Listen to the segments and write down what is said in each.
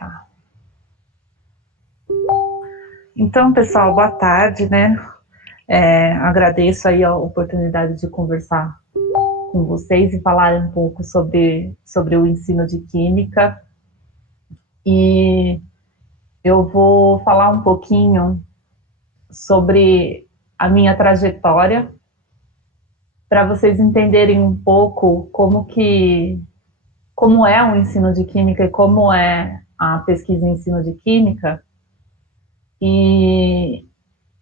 Tá. Então, pessoal, boa tarde, né? Agradeço aí a oportunidade de conversar com vocês e falar um pouco sobre o ensino de Química. E eu vou falar um pouquinho sobre a minha trajetória, para vocês entenderem um pouco como é o ensino de Química e como é a pesquisa em ensino de Química. E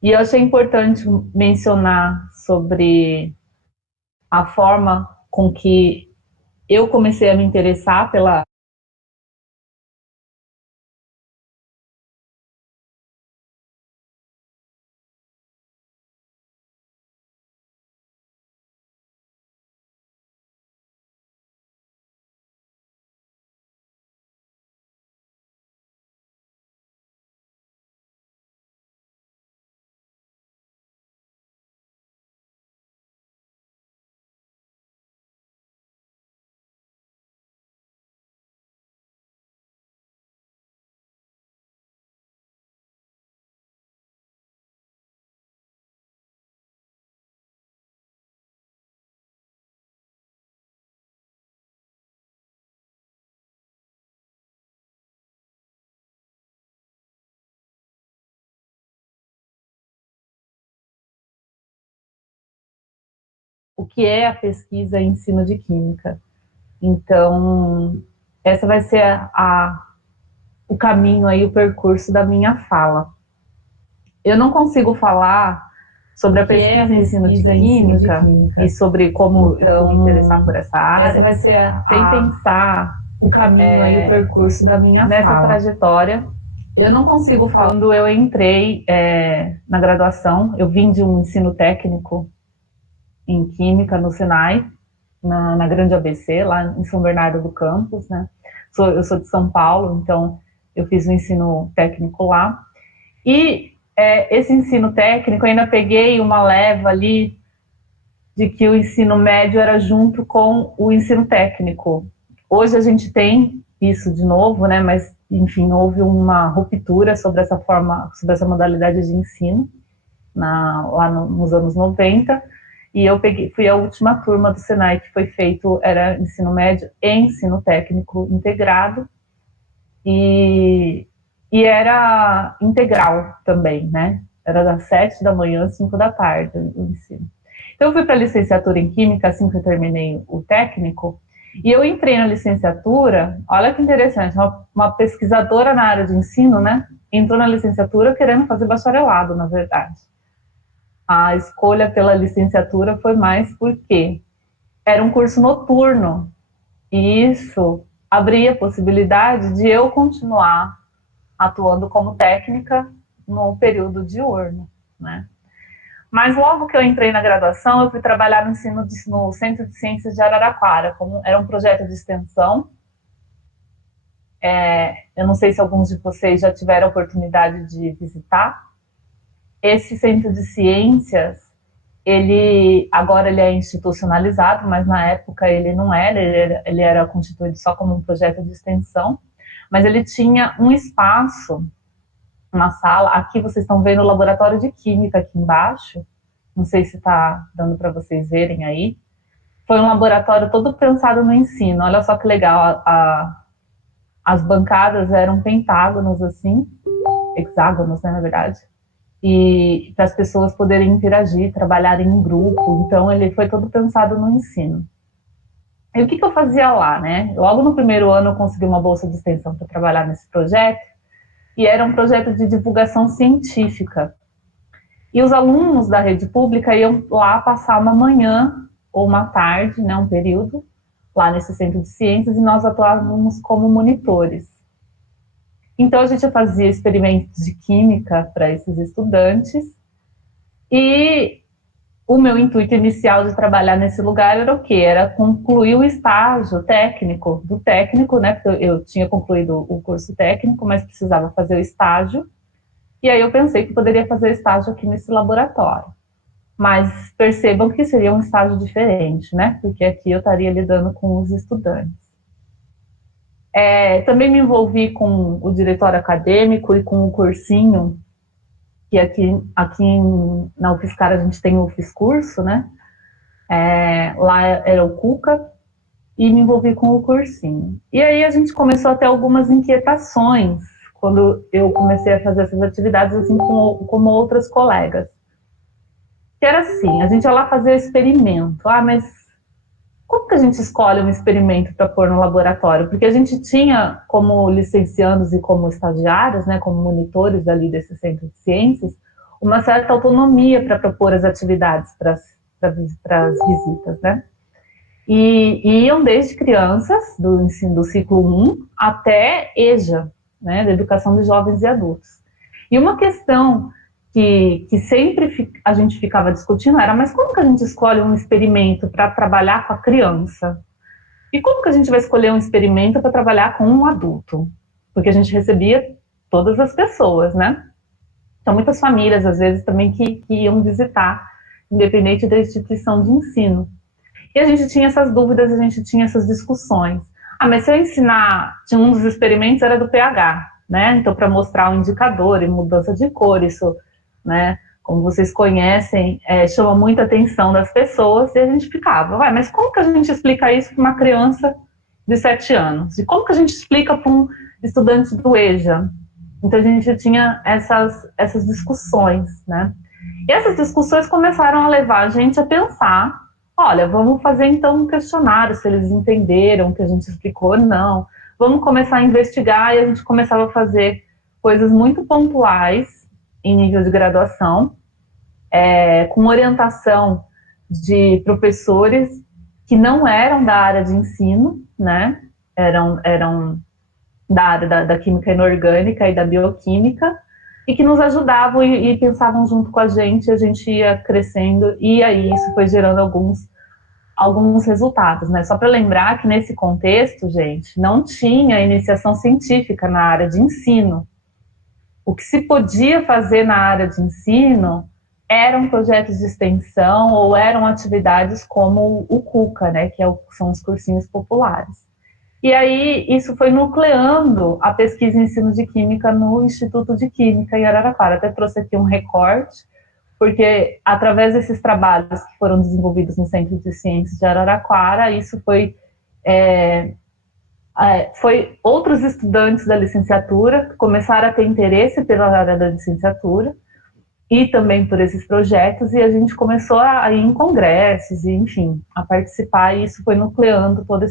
eu achei importante mencionar sobre a forma com que eu comecei a me interessar pela o que é a pesquisa em ensino de Química. Então, essa vai ser o caminho aí, o percurso da minha fala. Eu não consigo falar sobre a pesquisa em ensino de Química e sobre como eu me interessar por essa área. Essa vai ser sem pensar o caminho aí, o percurso da minha nessa trajetória. Eu não consigo falar. Quando eu entrei na graduação, eu vim de um ensino técnico em Química no Senai, na Grande ABC, lá em São Bernardo do Campos, né? Eu sou de São Paulo, então eu fiz o ensino técnico lá. E esse ensino técnico, eu ainda peguei uma leva ali de que o ensino médio era junto com o ensino técnico. Hoje a gente tem isso de novo, né? Mas, enfim, houve uma ruptura sobre essa modalidade de ensino lá nos anos 90. E eu fui a última turma do Senai que foi feito, era ensino médio e ensino técnico integrado, e era integral também, né? Era das 7 da manhã às 5 da tarde o ensino. Então eu fui para a licenciatura em Química assim que eu terminei o técnico, e eu entrei na licenciatura, olha que interessante, uma pesquisadora na área de ensino, né? Entrou na licenciatura querendo fazer bacharelado, na verdade. A escolha pela licenciatura foi mais porque era um curso noturno, e isso abria a possibilidade de eu continuar atuando como técnica no período diurno, né? Mas logo que eu entrei na graduação, eu fui trabalhar no Centro de Ciências de Araraquara, era um projeto de extensão. Eu não sei se alguns de vocês já tiveram a oportunidade de visitar. Esse Centro de Ciências, agora ele é institucionalizado, mas na época ele não era, ele era constituído só como um projeto de extensão, mas ele tinha um espaço, uma sala, aqui vocês estão vendo o laboratório de Química aqui embaixo, não sei se está dando para vocês verem aí, foi um laboratório todo pensado no ensino, olha só que legal, as bancadas eram pentágonos assim, hexágonos, né, na verdade, e para as pessoas poderem interagir, trabalharem em grupo. Então ele foi todo pensado no ensino. E o que eu fazia lá, né? Logo no primeiro ano eu consegui uma bolsa de extensão para trabalhar nesse projeto, e era um projeto de divulgação científica. E os alunos da rede pública iam lá passar uma manhã ou uma tarde, né, um período, lá nesse Centro de Ciências, e nós atuávamos como monitores. Então a gente fazia experimentos de química para esses estudantes, e o meu intuito inicial de trabalhar nesse lugar era o quê? Era concluir o estágio técnico, né? Porque eu tinha concluído o curso técnico, mas precisava fazer o estágio, e aí eu pensei que poderia fazer o estágio aqui nesse laboratório. Mas percebam que seria um estágio diferente, né? Porque aqui eu estaria lidando com os estudantes. Também me envolvi com o diretório acadêmico e com o cursinho, que aqui na UFSCar a gente tem o UFSCurso, né? Lá era o Cuca, e me envolvi com o cursinho. E aí a gente começou a ter algumas inquietações quando eu comecei a fazer essas atividades assim como outras colegas. Que era assim, a gente ia lá fazer experimento. Mas como que a gente escolhe um experimento para pôr no laboratório? Porque a gente tinha, como licenciandos e como estagiários, né, como monitores ali desse centro de ciências, uma certa autonomia para propor as atividades para as visitas, né? E iam desde crianças, do ensino do ciclo 1, até EJA, né, da educação de jovens e adultos. E uma questão que sempre a gente ficava discutindo era, mas como que a gente escolhe um experimento para trabalhar com a criança? E como que a gente vai escolher um experimento para trabalhar com um adulto? Porque a gente recebia todas as pessoas, né? Então, muitas famílias, às vezes, também que iam visitar, independente da instituição de ensino. E a gente tinha essas dúvidas, a gente tinha essas discussões. Mas se eu ensinar, tinha um dos experimentos era do pH, né? Então, para mostrar o indicador e mudança de cor, isso, né? Como vocês conhecem, chama muita atenção das pessoas, e a gente ficava, mas como que a gente explica isso para uma criança de 7 anos? E como que a gente explica para um estudante do EJA? Então, a gente tinha essas discussões, né? E essas discussões começaram a levar a gente a pensar, olha, vamos fazer então um questionário, se eles entenderam o que a gente explicou ou não. Vamos começar a investigar, e a gente começava a fazer coisas muito pontuais em nível de graduação, com orientação de professores que não eram da área de ensino, né? Eram da área da química inorgânica e da bioquímica, e que nos ajudavam e pensavam junto com a gente ia crescendo, e aí isso foi gerando alguns resultados, né? Só para lembrar que nesse contexto, gente, não tinha iniciação científica na área de ensino. O que se podia fazer na área de ensino eram projetos de extensão ou eram atividades como o Cuca, né? Que são os cursinhos populares. E aí isso foi nucleando a pesquisa em ensino de química no Instituto de Química em Araraquara. Até trouxe aqui um recorte, porque através desses trabalhos que foram desenvolvidos no Centro de Ciências de Araraquara, isso foi outros estudantes da licenciatura que começaram a ter interesse pela área da licenciatura e também por esses projetos, e a gente começou a ir em congressos, e, enfim, a participar, e isso foi nucleando toda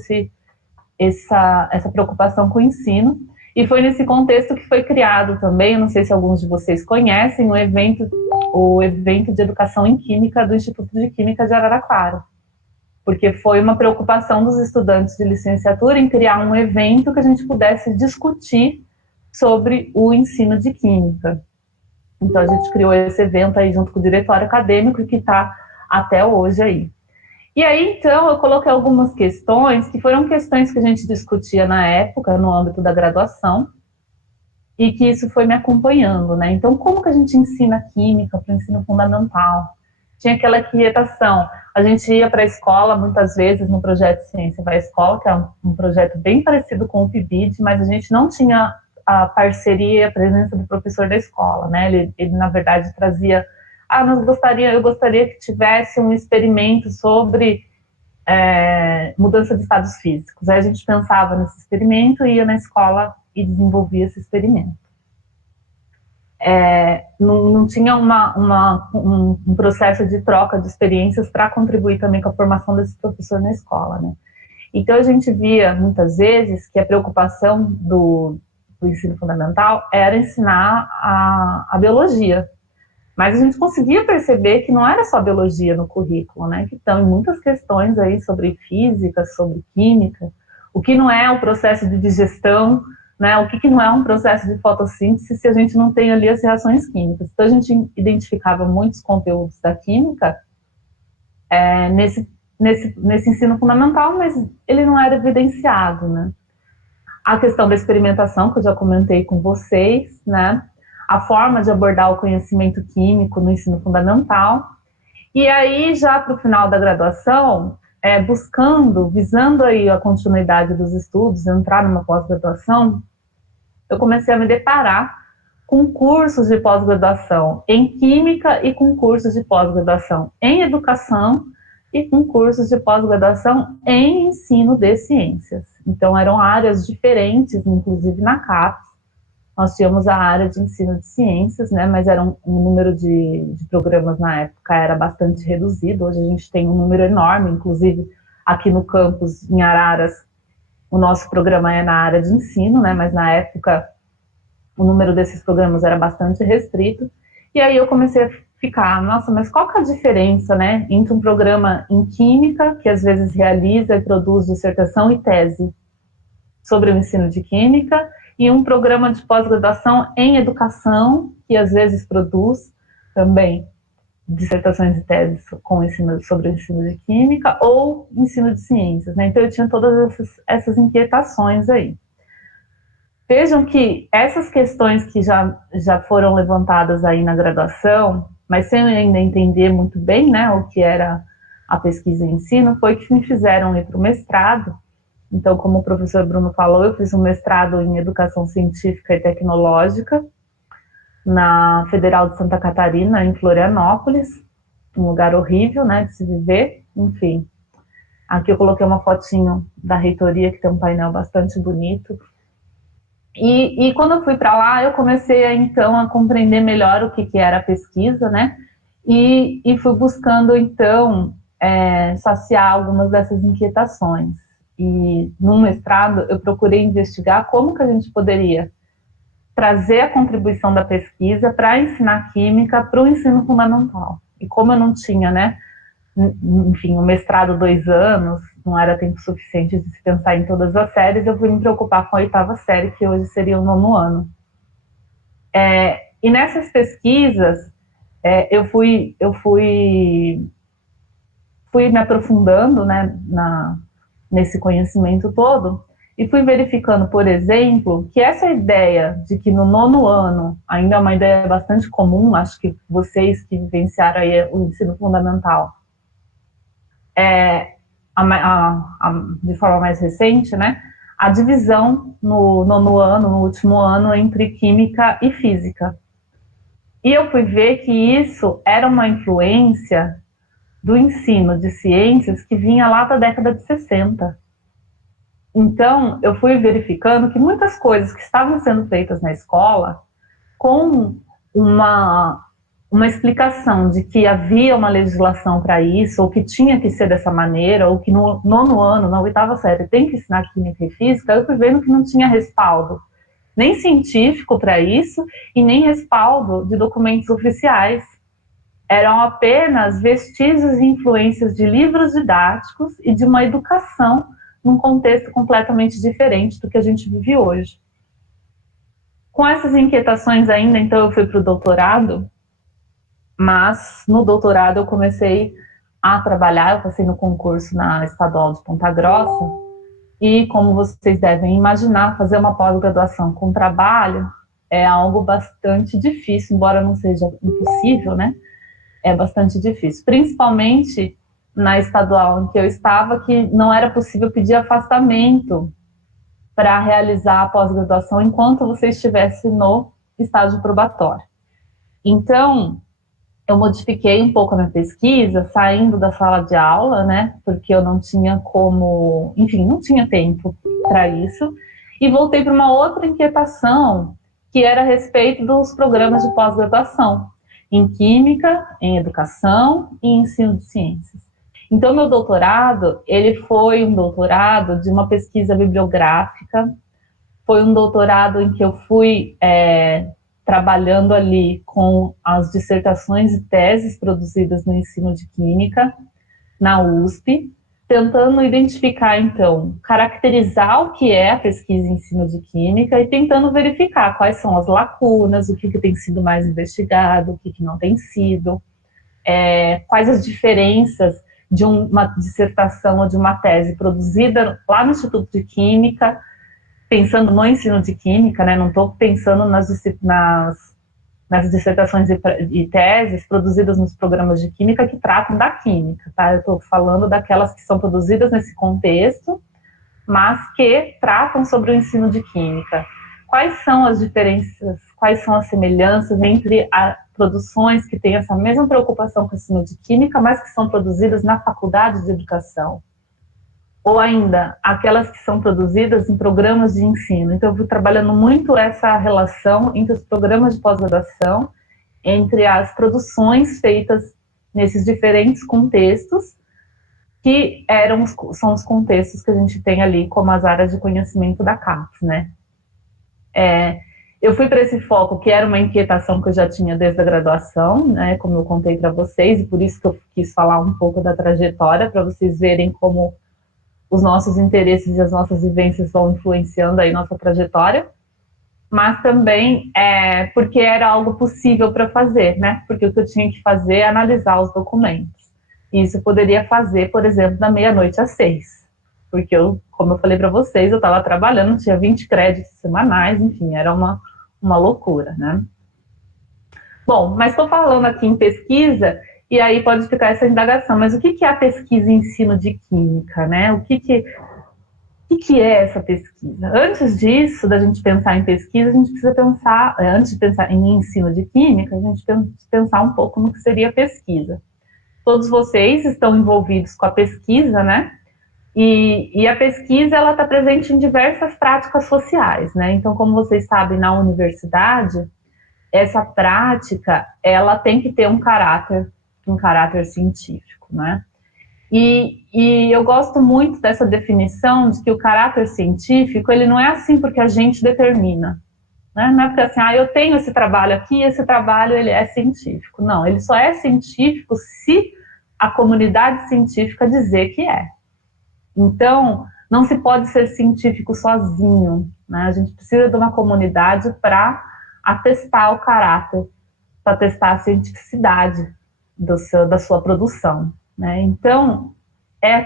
essa preocupação com o ensino. E foi nesse contexto que foi criado também, eu não sei se alguns de vocês conhecem, o evento de educação em química do Instituto de Química de Araraquara, porque foi uma preocupação dos estudantes de licenciatura em criar um evento que a gente pudesse discutir sobre o ensino de química. Então a gente criou esse evento aí junto com o diretório acadêmico, que está até hoje aí. E aí, então, eu coloquei algumas questões que foram questões que a gente discutia na época, no âmbito da graduação, e que isso foi me acompanhando, né? Então, como que a gente ensina química para o ensino fundamental? Tinha aquela inquietação. A gente ia para a escola, muitas vezes, no projeto Ciência vai à Escola, que é um projeto bem parecido com o PIBID, mas a gente não tinha a parceria e a presença do professor da escola, né? Ele na verdade, trazia... eu gostaria que tivesse um experimento sobre mudança de estados físicos. Aí a gente pensava nesse experimento, ia na escola e desenvolvia esse experimento. Não tinha um processo de troca de experiências para contribuir também com a formação desse professor na escola, né? Então a gente via muitas vezes que a preocupação do ensino fundamental era ensinar a biologia. Mas a gente conseguia perceber que não era só biologia no currículo, né? Que estão muitas questões aí sobre física, sobre química, o que não é o processo de digestão, né? O que não é um processo de fotossíntese se a gente não tem ali as reações químicas. Então a gente identificava muitos conteúdos da química nesse ensino fundamental, mas ele não era evidenciado, né? A questão da experimentação, que eu já comentei com vocês, né? A forma de abordar o conhecimento químico no ensino fundamental. E aí, já para o final da graduação, visando aí a continuidade dos estudos, entrar numa pós-graduação, eu comecei a me deparar com cursos de pós-graduação em Química e com cursos de pós-graduação em Educação e com cursos de pós-graduação em Ensino de Ciências. Então, eram áreas diferentes, inclusive na CAPES. Nós tínhamos a área de Ensino de Ciências, né, mas era um número de programas na época era bastante reduzido. Hoje a gente tem um número enorme, inclusive aqui no campus, em Araras, o nosso programa é na área de ensino, né, mas na época o número desses programas era bastante restrito. E aí eu comecei a ficar, nossa, mas qual que é a diferença, né, entre um programa em Química, que às vezes realiza e produz dissertação e tese sobre o ensino de Química, e um programa de pós-graduação em Educação, que às vezes produz também dissertações e teses sobre o ensino de Química, ou ensino de Ciências, né? Então eu tinha todas essas inquietações aí. Vejam que essas questões que já foram levantadas aí na graduação, mas sem ainda entender muito bem, né, o que era a pesquisa e ensino, foi que me fizeram ir para o mestrado. Então, como o professor Bruno falou, eu fiz um mestrado em Educação Científica e Tecnológica na Federal de Santa Catarina, em Florianópolis, um lugar horrível, né, de se viver, enfim. Aqui eu coloquei uma fotinho da reitoria, que tem um painel bastante bonito. E quando eu fui para lá, eu comecei, então, a compreender melhor o que era a pesquisa, né, e fui buscando, então, saciar algumas dessas inquietações. E no mestrado eu procurei investigar como que a gente poderia trazer a contribuição da pesquisa para ensinar química para o ensino fundamental. E como eu não tinha, né, enfim, o mestrado 2 anos, não era tempo suficiente de se pensar em todas as séries, eu fui me preocupar com a 8ª série, que hoje seria o 9º ano. E nessas pesquisas, eu fui me aprofundando, né, nesse conhecimento todo, e fui verificando, por exemplo, que essa ideia de que no 9º ano, ainda é uma ideia bastante comum, acho que vocês que vivenciaram aí o ensino fundamental, de forma mais recente, né, a divisão no 9º ano, no último ano, entre Química e Física. E eu fui ver que isso era uma influência do ensino de ciências que vinha lá da década de 60. Então, eu fui verificando que muitas coisas que estavam sendo feitas na escola, com uma explicação de que havia uma legislação para isso, ou que tinha que ser dessa maneira, ou que no 9º ano, na 8ª série, tem que ensinar Química e Física, eu fui vendo que não tinha respaldo, nem científico para isso, e nem respaldo de documentos oficiais. Eram apenas vestígios e influências de livros didáticos e de uma educação num contexto completamente diferente do que a gente vive hoje. Com essas inquietações ainda, então eu fui para o doutorado, mas no doutorado eu comecei a trabalhar, eu passei no concurso na Estadual de Ponta Grossa, e como vocês devem imaginar, fazer uma pós-graduação com trabalho é algo bastante difícil, embora não seja impossível, né? É bastante difícil, principalmente na estadual em que eu estava, que não era possível pedir afastamento para realizar a pós-graduação enquanto você estivesse no estágio probatório. Então, eu modifiquei um pouco a minha pesquisa, saindo da sala de aula, né, porque eu não tinha como, enfim, não tinha tempo para isso, e voltei para uma outra inquietação, que era a respeito dos programas de pós-graduação, em Química, em Educação e em Ensino de Ciências. Então, meu doutorado, ele foi um doutorado de uma pesquisa bibliográfica, foi um doutorado em que eu fui trabalhando ali com as dissertações e teses produzidas no ensino de Química, na USP, tentando identificar, então, caracterizar o que é a pesquisa em ensino de Química e tentando verificar quais são as lacunas, o que tem sido mais investigado, o que não tem sido, quais as diferenças de uma dissertação ou de uma tese produzida lá no Instituto de Química, pensando no ensino de Química, né? Não estou pensando nas nas dissertações e teses produzidas nos programas de química que tratam da química, tá? Eu estou falando daquelas que são produzidas nesse contexto, mas que tratam sobre o ensino de química. Quais são as diferenças, quais são as semelhanças entre as produções que têm essa mesma preocupação com o ensino de química, mas que são produzidas na faculdade de educação? Ou ainda, aquelas que são produzidas em programas de ensino. Então, eu vou trabalhando muito essa relação entre os programas de pós-graduação, entre as produções feitas nesses diferentes contextos, que são os contextos que a gente tem ali como as áreas de conhecimento da CAPES, né? Eu fui para esse foco, que era uma inquietação que eu já tinha desde a graduação, né, como eu contei para vocês, e por isso que eu quis falar um pouco da trajetória, para vocês verem como os nossos interesses e as nossas vivências vão influenciando aí nossa trajetória, mas também porque era algo possível para fazer, né? Porque o que eu tinha que fazer é analisar os documentos. E isso eu poderia fazer, por exemplo, da meia-noite às 6, porque como eu falei para vocês, eu estava trabalhando, tinha 20 créditos semanais, enfim, era uma loucura, né? Bom, mas estou falando aqui em pesquisa, e aí pode ficar essa indagação, mas o que é a pesquisa em ensino de química, né? O que é essa pesquisa? Antes disso, da gente pensar em pesquisa, a gente precisa pensar, antes de pensar em ensino de química, a gente tem que pensar um pouco no que seria pesquisa. Todos vocês estão envolvidos com a pesquisa, né? E a pesquisa, ela está presente em diversas práticas sociais, né? Então, como vocês sabem, na universidade, essa prática, ela tem que ter um caráter científico, né? E eu gosto muito dessa definição de que o caráter científico, ele não é assim porque a gente determina, né? Não é porque assim, eu tenho esse trabalho aqui, esse trabalho ele é científico. Não, ele só é científico se a comunidade científica dizer que é. Então, não se pode ser científico sozinho, né? A gente precisa de uma comunidade para atestar o caráter, para testar a cientificidade da sua produção, né? Então,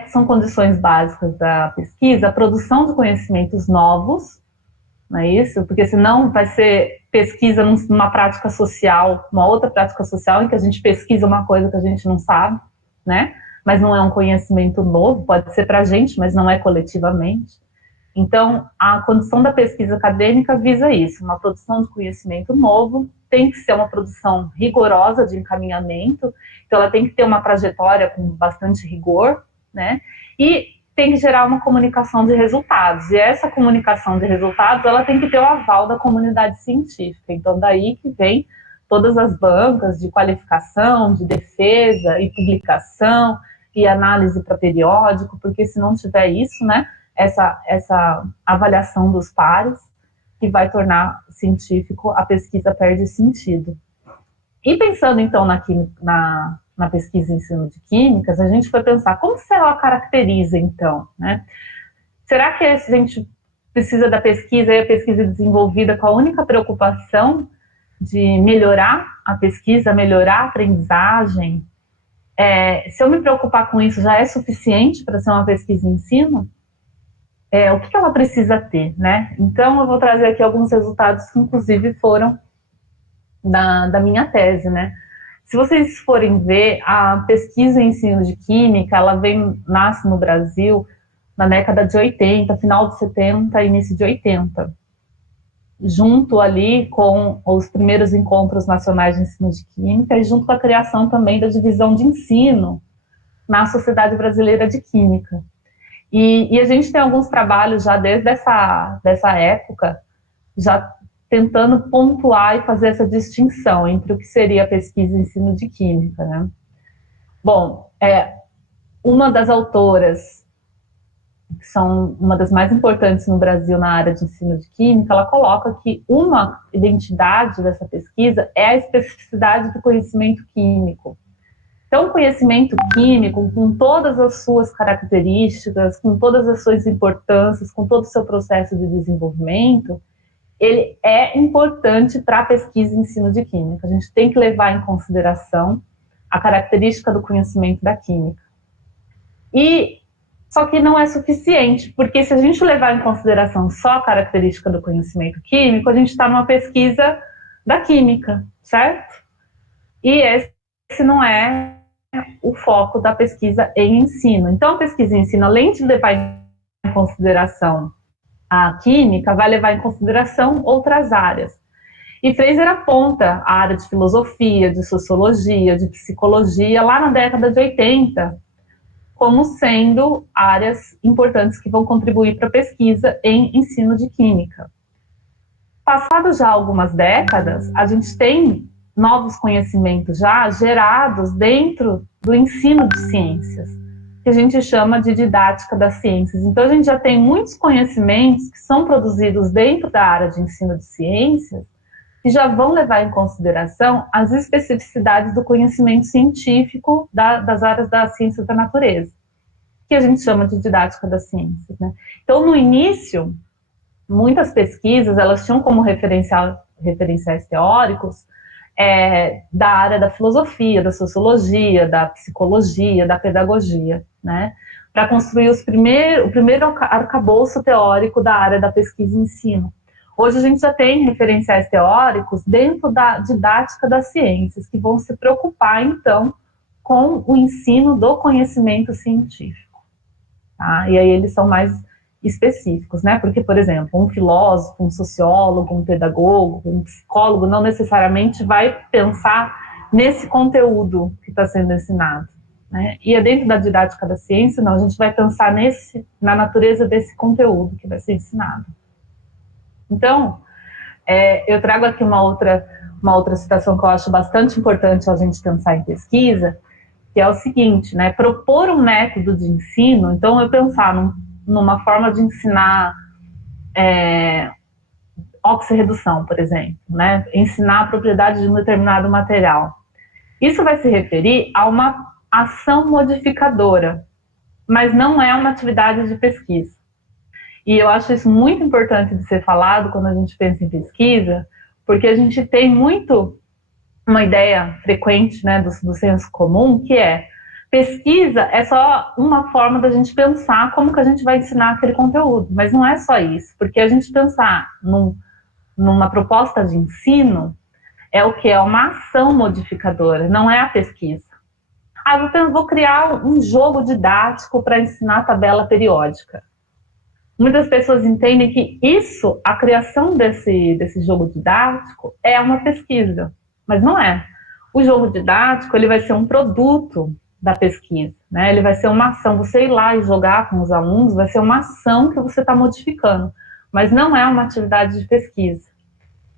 são condições básicas da pesquisa, a produção de conhecimentos novos, não é isso? Porque senão vai ser pesquisa numa prática social, uma outra prática social em que a gente pesquisa uma coisa que a gente não sabe, né? Mas não é um conhecimento novo, pode ser para a gente, mas não é coletivamente. Então, a condição da pesquisa acadêmica visa isso, uma produção de conhecimento novo, tem que ser uma produção rigorosa de encaminhamento, então ela tem que ter uma trajetória com bastante rigor, né? E tem que gerar uma comunicação de resultados, e essa comunicação de resultados, ela tem que ter o aval da comunidade científica, então daí que vem todas as bancas de qualificação, de defesa e publicação, e análise para periódico, porque se não tiver isso, né, essa avaliação dos pares, que vai tornar científico, a pesquisa perde sentido. E pensando, então, na pesquisa em ensino de químicas, a gente foi pensar, como se ela caracteriza, então, né? Será que a gente precisa da pesquisa, e a pesquisa desenvolvida com a única preocupação de melhorar a pesquisa, melhorar a aprendizagem? Se eu me preocupar com isso, já é suficiente para ser uma pesquisa em ensino? O que ela precisa ter, né? Então, eu vou trazer aqui alguns resultados que, inclusive, foram da minha tese, né? Se vocês forem ver, a pesquisa em ensino de química, ela nasce no Brasil na década de 80, final de 70, início de 80, junto ali com os primeiros encontros nacionais de ensino de química e junto com a criação também da divisão de ensino na Sociedade Brasileira de Química. E a gente tem alguns trabalhos já desde dessa época, já tentando pontuar e fazer essa distinção entre o que seria a pesquisa e ensino de química, né? Bom, uma das autoras, que são uma das mais importantes no Brasil na área de ensino de química, ela coloca que uma identidade dessa pesquisa é a especificidade do conhecimento químico. Então, o conhecimento químico, com todas as suas características, com todas as suas importâncias, com todo o seu processo de desenvolvimento, ele é importante para a pesquisa e ensino de química. A gente tem que levar em consideração a característica do conhecimento da química. Só que não é suficiente, porque se a gente levar em consideração só a característica do conhecimento químico, a gente está numa pesquisa da química, certo? E esse não é o foco da pesquisa em ensino. Então, a pesquisa em ensino, além de levar em consideração a química, vai levar em consideração outras áreas. E Fraser aponta a área de filosofia, de sociologia, de psicologia, lá na década de 80, como sendo áreas importantes que vão contribuir para a pesquisa em ensino de química. Passadas já algumas décadas, a gente tem novos conhecimentos já gerados dentro do ensino de ciências, que a gente chama de didática das ciências. Então, a gente já tem muitos conhecimentos que são produzidos dentro da área de ensino de ciências que já vão levar em consideração as especificidades do conhecimento científico das áreas das ciências da natureza, que a gente chama de didática das ciências, né? Então, no início, muitas pesquisas, elas tinham como referenciais teóricos da área da filosofia, da sociologia, da psicologia, da pedagogia, né? Para construir o primeiro arcabouço teórico da área da pesquisa e ensino. Hoje a gente já tem referenciais teóricos dentro da didática das ciências, que vão se preocupar, então, com o ensino do conhecimento científico. Tá? E aí eles são mais específicos, né? Porque, por exemplo, um filósofo, um sociólogo, um pedagogo, um psicólogo não necessariamente vai pensar nesse conteúdo que está sendo ensinado, né? E é dentro da didática da ciência, não, a gente vai pensar na natureza desse conteúdo que vai ser ensinado. Então, eu trago aqui uma outra citação que eu acho bastante importante a gente pensar em pesquisa, que é o seguinte, né? Propor um método de ensino, então eu pensar numa forma de ensinar oxirredução, por exemplo, né? Ensinar a propriedade de um determinado material. Isso vai se referir a uma ação modificadora, mas não é uma atividade de pesquisa. E eu acho isso muito importante de ser falado quando a gente pensa em pesquisa, porque a gente tem muito uma ideia frequente, né, do senso comum, que é pesquisa é só uma forma da gente pensar como que a gente vai ensinar aquele conteúdo, mas não é só isso, porque a gente pensar numa proposta de ensino é o que? É uma ação modificadora, não é a pesquisa. Vou criar um jogo didático para ensinar a tabela periódica. Muitas pessoas entendem que isso, a criação desse jogo didático, é uma pesquisa, mas não é. O jogo didático ele vai ser um produto da pesquisa, né? Ele vai ser uma ação. Você ir lá e jogar com os alunos vai ser uma ação que você está modificando, mas não é uma atividade de pesquisa,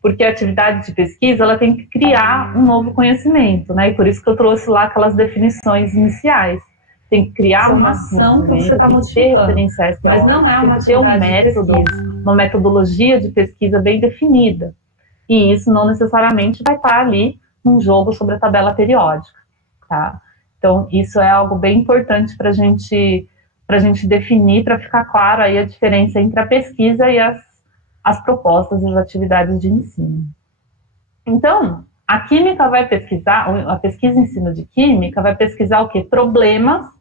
porque a atividade de pesquisa ela tem que criar um novo conhecimento, né? E por isso que eu trouxe lá aquelas definições iniciais. Tem que criar uma ação que você está modificando, mas não é uma uma metodologia de pesquisa bem definida. E isso não necessariamente vai estar ali num jogo sobre a tabela periódica, tá? Então, isso é algo bem importante para a gente definir, para ficar claro aí a diferença entre a pesquisa e as propostas e as atividades de ensino. Então, a química vai pesquisar, a pesquisa em ensino de química vai pesquisar o quê? Problemas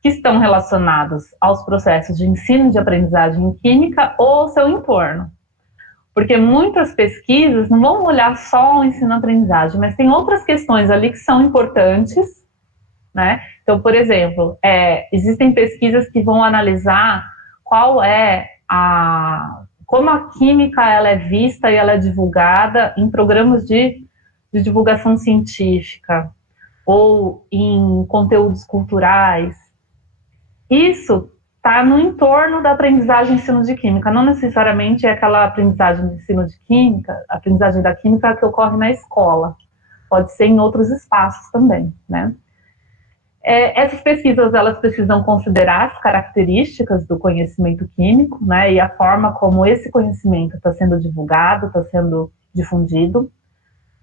que estão relacionados aos processos de ensino de aprendizagem em química ou ao seu entorno. Porque muitas pesquisas não vão olhar só o ensino-aprendizagem, mas tem outras questões ali que são importantes, né? Então, por exemplo, existem pesquisas que vão analisar como a química ela é vista e ela é divulgada em programas de divulgação científica ou em conteúdos culturais. Isso está no entorno da aprendizagem de ensino de química, não necessariamente é aquela aprendizagem de ensino de química, a aprendizagem da química que ocorre na escola, pode ser em outros espaços também, né? Essas pesquisas, elas precisam considerar as características do conhecimento químico, né, e a forma como esse conhecimento está sendo divulgado, está sendo difundido.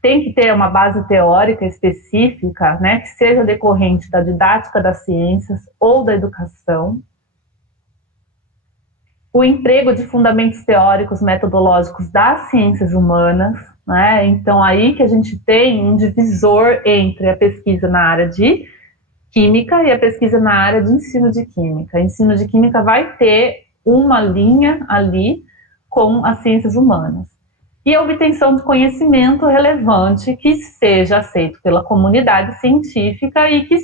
Tem que ter uma base teórica específica, né, que seja decorrente da didática das ciências ou da educação. O emprego de fundamentos teóricos metodológicos das ciências humanas, né? Então, aí que a gente tem um divisor entre a pesquisa na área de química e a pesquisa na área de ensino de química. Ensino de química vai ter uma linha ali com as ciências humanas. e a obtenção de conhecimento relevante que seja aceito pela comunidade científica e que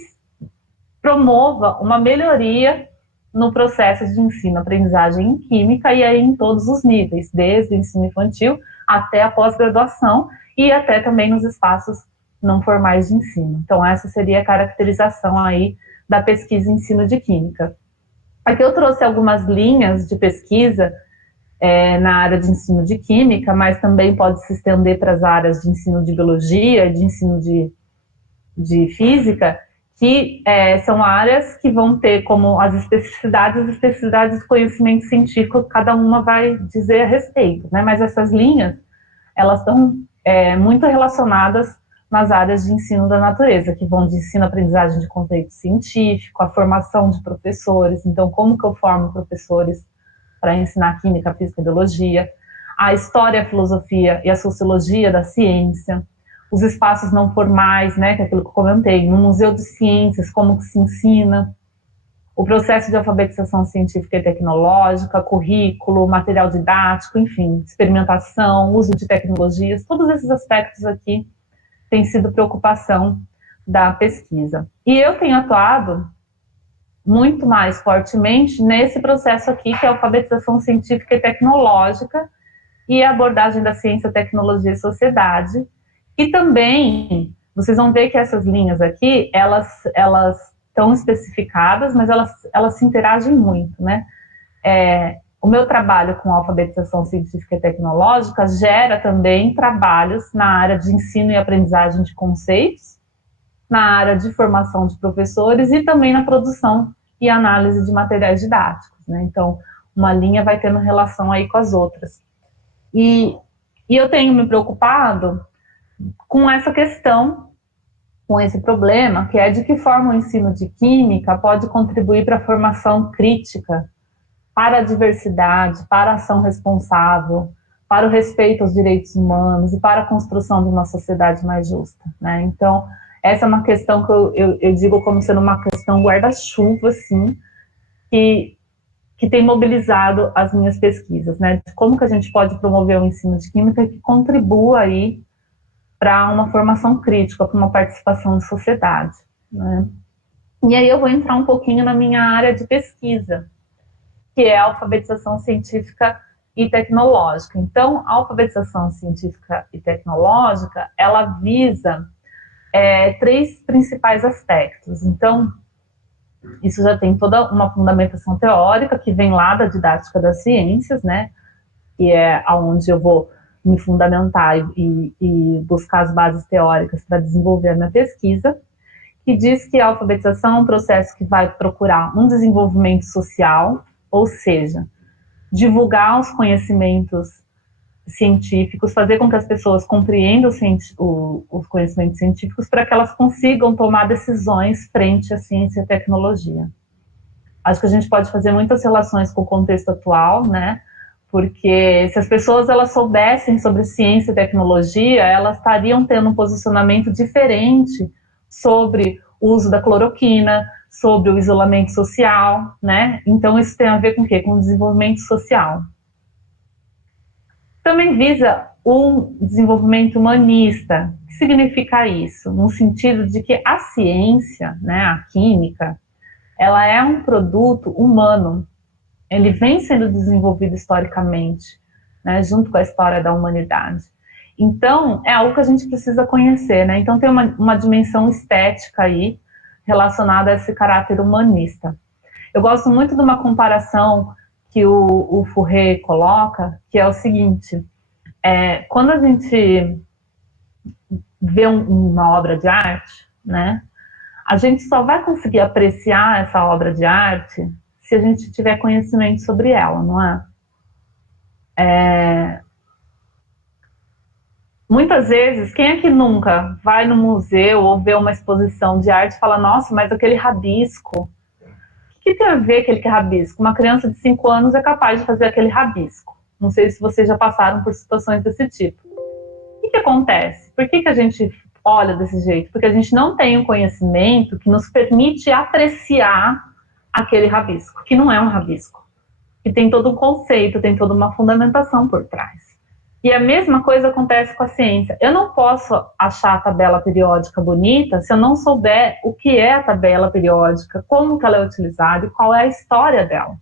promova uma melhoria no processo de ensino-aprendizagem em química e aí em todos os níveis, desde o ensino infantil até a pós-graduação e até também nos espaços não formais de ensino. Então essa seria a caracterização aí da pesquisa em ensino de química. Aqui eu trouxe algumas linhas de pesquisa na área de ensino de química, mas também pode se estender para as áreas de ensino de biologia, de ensino de física, que são áreas que vão ter como as especificidades do conhecimento científico, cada uma vai dizer a respeito, né? Mas essas linhas, elas estão muito relacionadas nas áreas de ensino da natureza, que vão de ensino-aprendizagem de conceito científico, a formação de professores, então como que eu formo professores para ensinar química, física e biologia, a história, a filosofia e a sociologia da ciência, os espaços não formais, né, que é aquilo que eu comentei, no Museu de Ciências, como que se ensina, o processo de alfabetização científica e tecnológica, currículo, material didático, enfim, experimentação, uso de tecnologias, todos esses aspectos aqui têm sido preocupação da pesquisa. E eu tenho atuado muito mais fortemente nesse processo aqui, que é a alfabetização científica e tecnológica e a abordagem da ciência, tecnologia e sociedade. E também, vocês vão ver que essas linhas aqui, elas estão especificadas, mas elas se interagem muito, né? O meu trabalho com alfabetização científica e tecnológica gera também trabalhos na área de ensino e aprendizagem de conceitos, na área de formação de professores e também na produção e análise de materiais didáticos, né? Então, uma linha vai tendo relação aí com as outras. E eu tenho me preocupado com essa questão, com esse problema, que é de que forma o ensino de química pode contribuir para a formação crítica, para a diversidade, para a ação responsável, para o respeito aos direitos humanos e para a construção de uma sociedade mais justa, né? Então, essa é uma questão que eu digo como sendo uma questão guarda-chuva, assim, que tem mobilizado as minhas pesquisas, né? De como que a gente pode promover o ensino de química que contribua aí para uma formação crítica, para uma participação em sociedade, né? E aí eu vou entrar um pouquinho na minha área de pesquisa, que é a alfabetização científica e tecnológica. Então, a alfabetização científica e tecnológica, ela visa três principais aspectos. Então, isso já tem toda uma fundamentação teórica que vem lá da didática das ciências, né? Que é aonde eu vou me fundamentar e buscar as bases teóricas para desenvolver a minha pesquisa, que diz que a alfabetização é um processo que vai procurar um desenvolvimento social, ou seja, divulgar os conhecimentos científicos, fazer com que as pessoas compreendam os conhecimentos científicos para que elas consigam tomar decisões frente à ciência e tecnologia. Acho que a gente pode fazer muitas relações com o contexto atual, né? Porque se as pessoas elas soubessem sobre ciência e tecnologia, elas estariam tendo um posicionamento diferente sobre o uso da cloroquina, sobre o isolamento social, né? Então isso tem a ver com o quê? Com o desenvolvimento social. Também visa um desenvolvimento humanista. O que significa isso? No sentido de que a ciência, né, a química, ela é um produto humano. Ele vem sendo desenvolvido historicamente, né, junto com a história da humanidade. Então, é algo que a gente precisa conhecer, né? Então, tem uma dimensão estética aí relacionada a esse caráter humanista. Eu gosto muito de uma comparação que o Fourier coloca, que é o seguinte: quando a gente vê uma obra de arte, né, a gente só vai conseguir apreciar essa obra de arte se a gente tiver conhecimento sobre ela, não é? Muitas vezes, quem é que nunca vai no museu ou vê uma exposição de arte e fala, nossa, mas aquele rabisco, o que tem a ver aquele rabisco? Uma criança de 5 anos é capaz de fazer aquele rabisco. Não sei se vocês já passaram por situações desse tipo. O que acontece? Por que a gente olha desse jeito? Porque a gente não tem um conhecimento que nos permite apreciar aquele rabisco, que não é um rabisco, que tem todo um conceito, tem toda uma fundamentação por trás. E a mesma coisa acontece com a ciência. Eu não posso achar a tabela periódica bonita se eu não souber o que é a tabela periódica, como que ela é utilizada e qual é a história dela.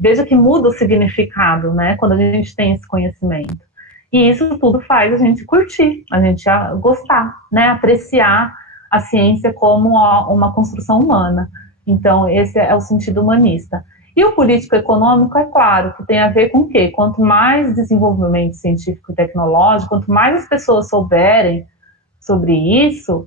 Veja que muda o significado, né, quando a gente tem esse conhecimento. E isso tudo faz a gente curtir, a gente gostar, né, apreciar a ciência como uma construção humana. Então, esse é o sentido humanista. E o político-econômico, é claro, que tem a ver com o quê? Quanto mais desenvolvimento científico e tecnológico, quanto mais as pessoas souberem sobre isso,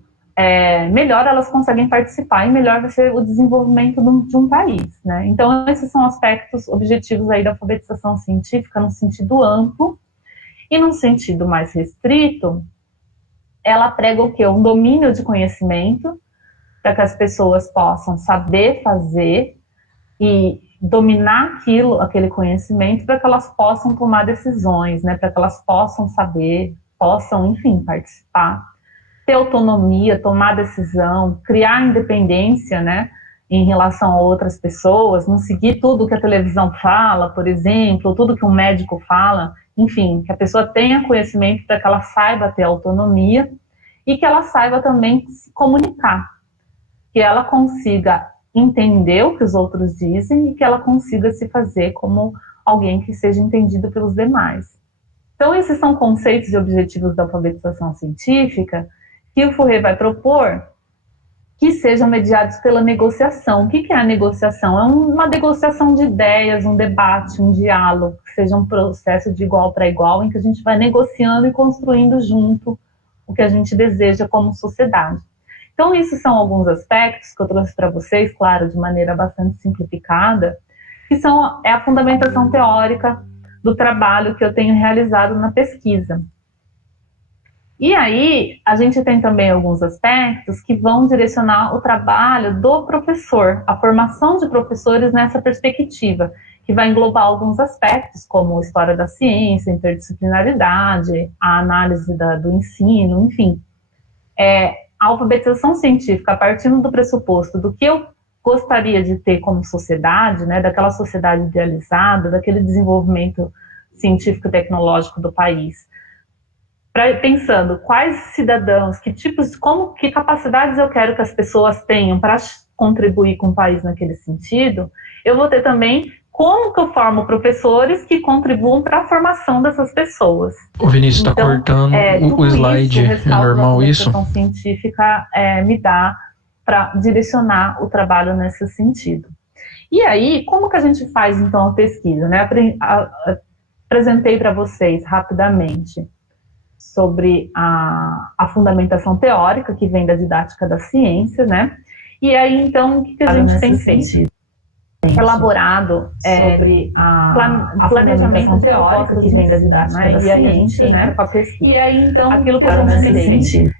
melhor elas conseguem participar e melhor vai ser o desenvolvimento de um país, né? Então, esses são aspectos objetivos aí da alfabetização científica no sentido amplo. E num sentido mais restrito, ela prega o quê? Um domínio de conhecimento para que as pessoas possam saber fazer e dominar aquele conhecimento para que elas possam tomar decisões, né? Para que elas possam saber, possam, enfim, participar, ter autonomia, tomar decisão, criar independência, né? Em relação a outras pessoas, não seguir tudo que a televisão fala, por exemplo, ou tudo que um médico fala, enfim, que a pessoa tenha conhecimento para que ela saiba ter autonomia e que ela saiba também se comunicar, que ela consiga entender o que os outros dizem e que ela consiga se fazer como alguém que seja entendido pelos demais. Então, esses são conceitos e objetivos da alfabetização científica que o Fourier vai propor que sejam mediados pela negociação. O que é a negociação? É uma negociação de ideias, um debate, um diálogo, que seja um processo de igual para igual, em que a gente vai negociando e construindo junto o que a gente deseja como sociedade. Então, esses são alguns aspectos que eu trouxe para vocês, claro, de maneira bastante simplificada, que é a fundamentação teórica do trabalho que eu tenho realizado na pesquisa. E aí, a gente tem também alguns aspectos que vão direcionar o trabalho do professor, a formação de professores nessa perspectiva, que vai englobar alguns aspectos, como história da ciência, interdisciplinaridade, a análise do ensino, enfim. A alfabetização científica, a partir do pressuposto do que eu gostaria de ter como sociedade, né, daquela sociedade idealizada, daquele desenvolvimento científico e tecnológico do país, pensando quais cidadãos, que capacidades eu quero que as pessoas tenham para contribuir com o país naquele sentido, eu vou ter também como que eu formo professores que contribuam para a formação dessas pessoas. O Vinícius está cortando o slide, é normal isso? A alfabetização científica me dá para direcionar o trabalho nesse sentido. E aí, como que a gente faz então a pesquisa, né? Apresentei para vocês rapidamente sobre a fundamentação teórica que vem da didática da ciência, né? E aí, então, o que a gente tem feito? Elaborado sobre a planejamento teórico que vem da didática da ciência, né? E aí, então, aquilo que a gente tem feito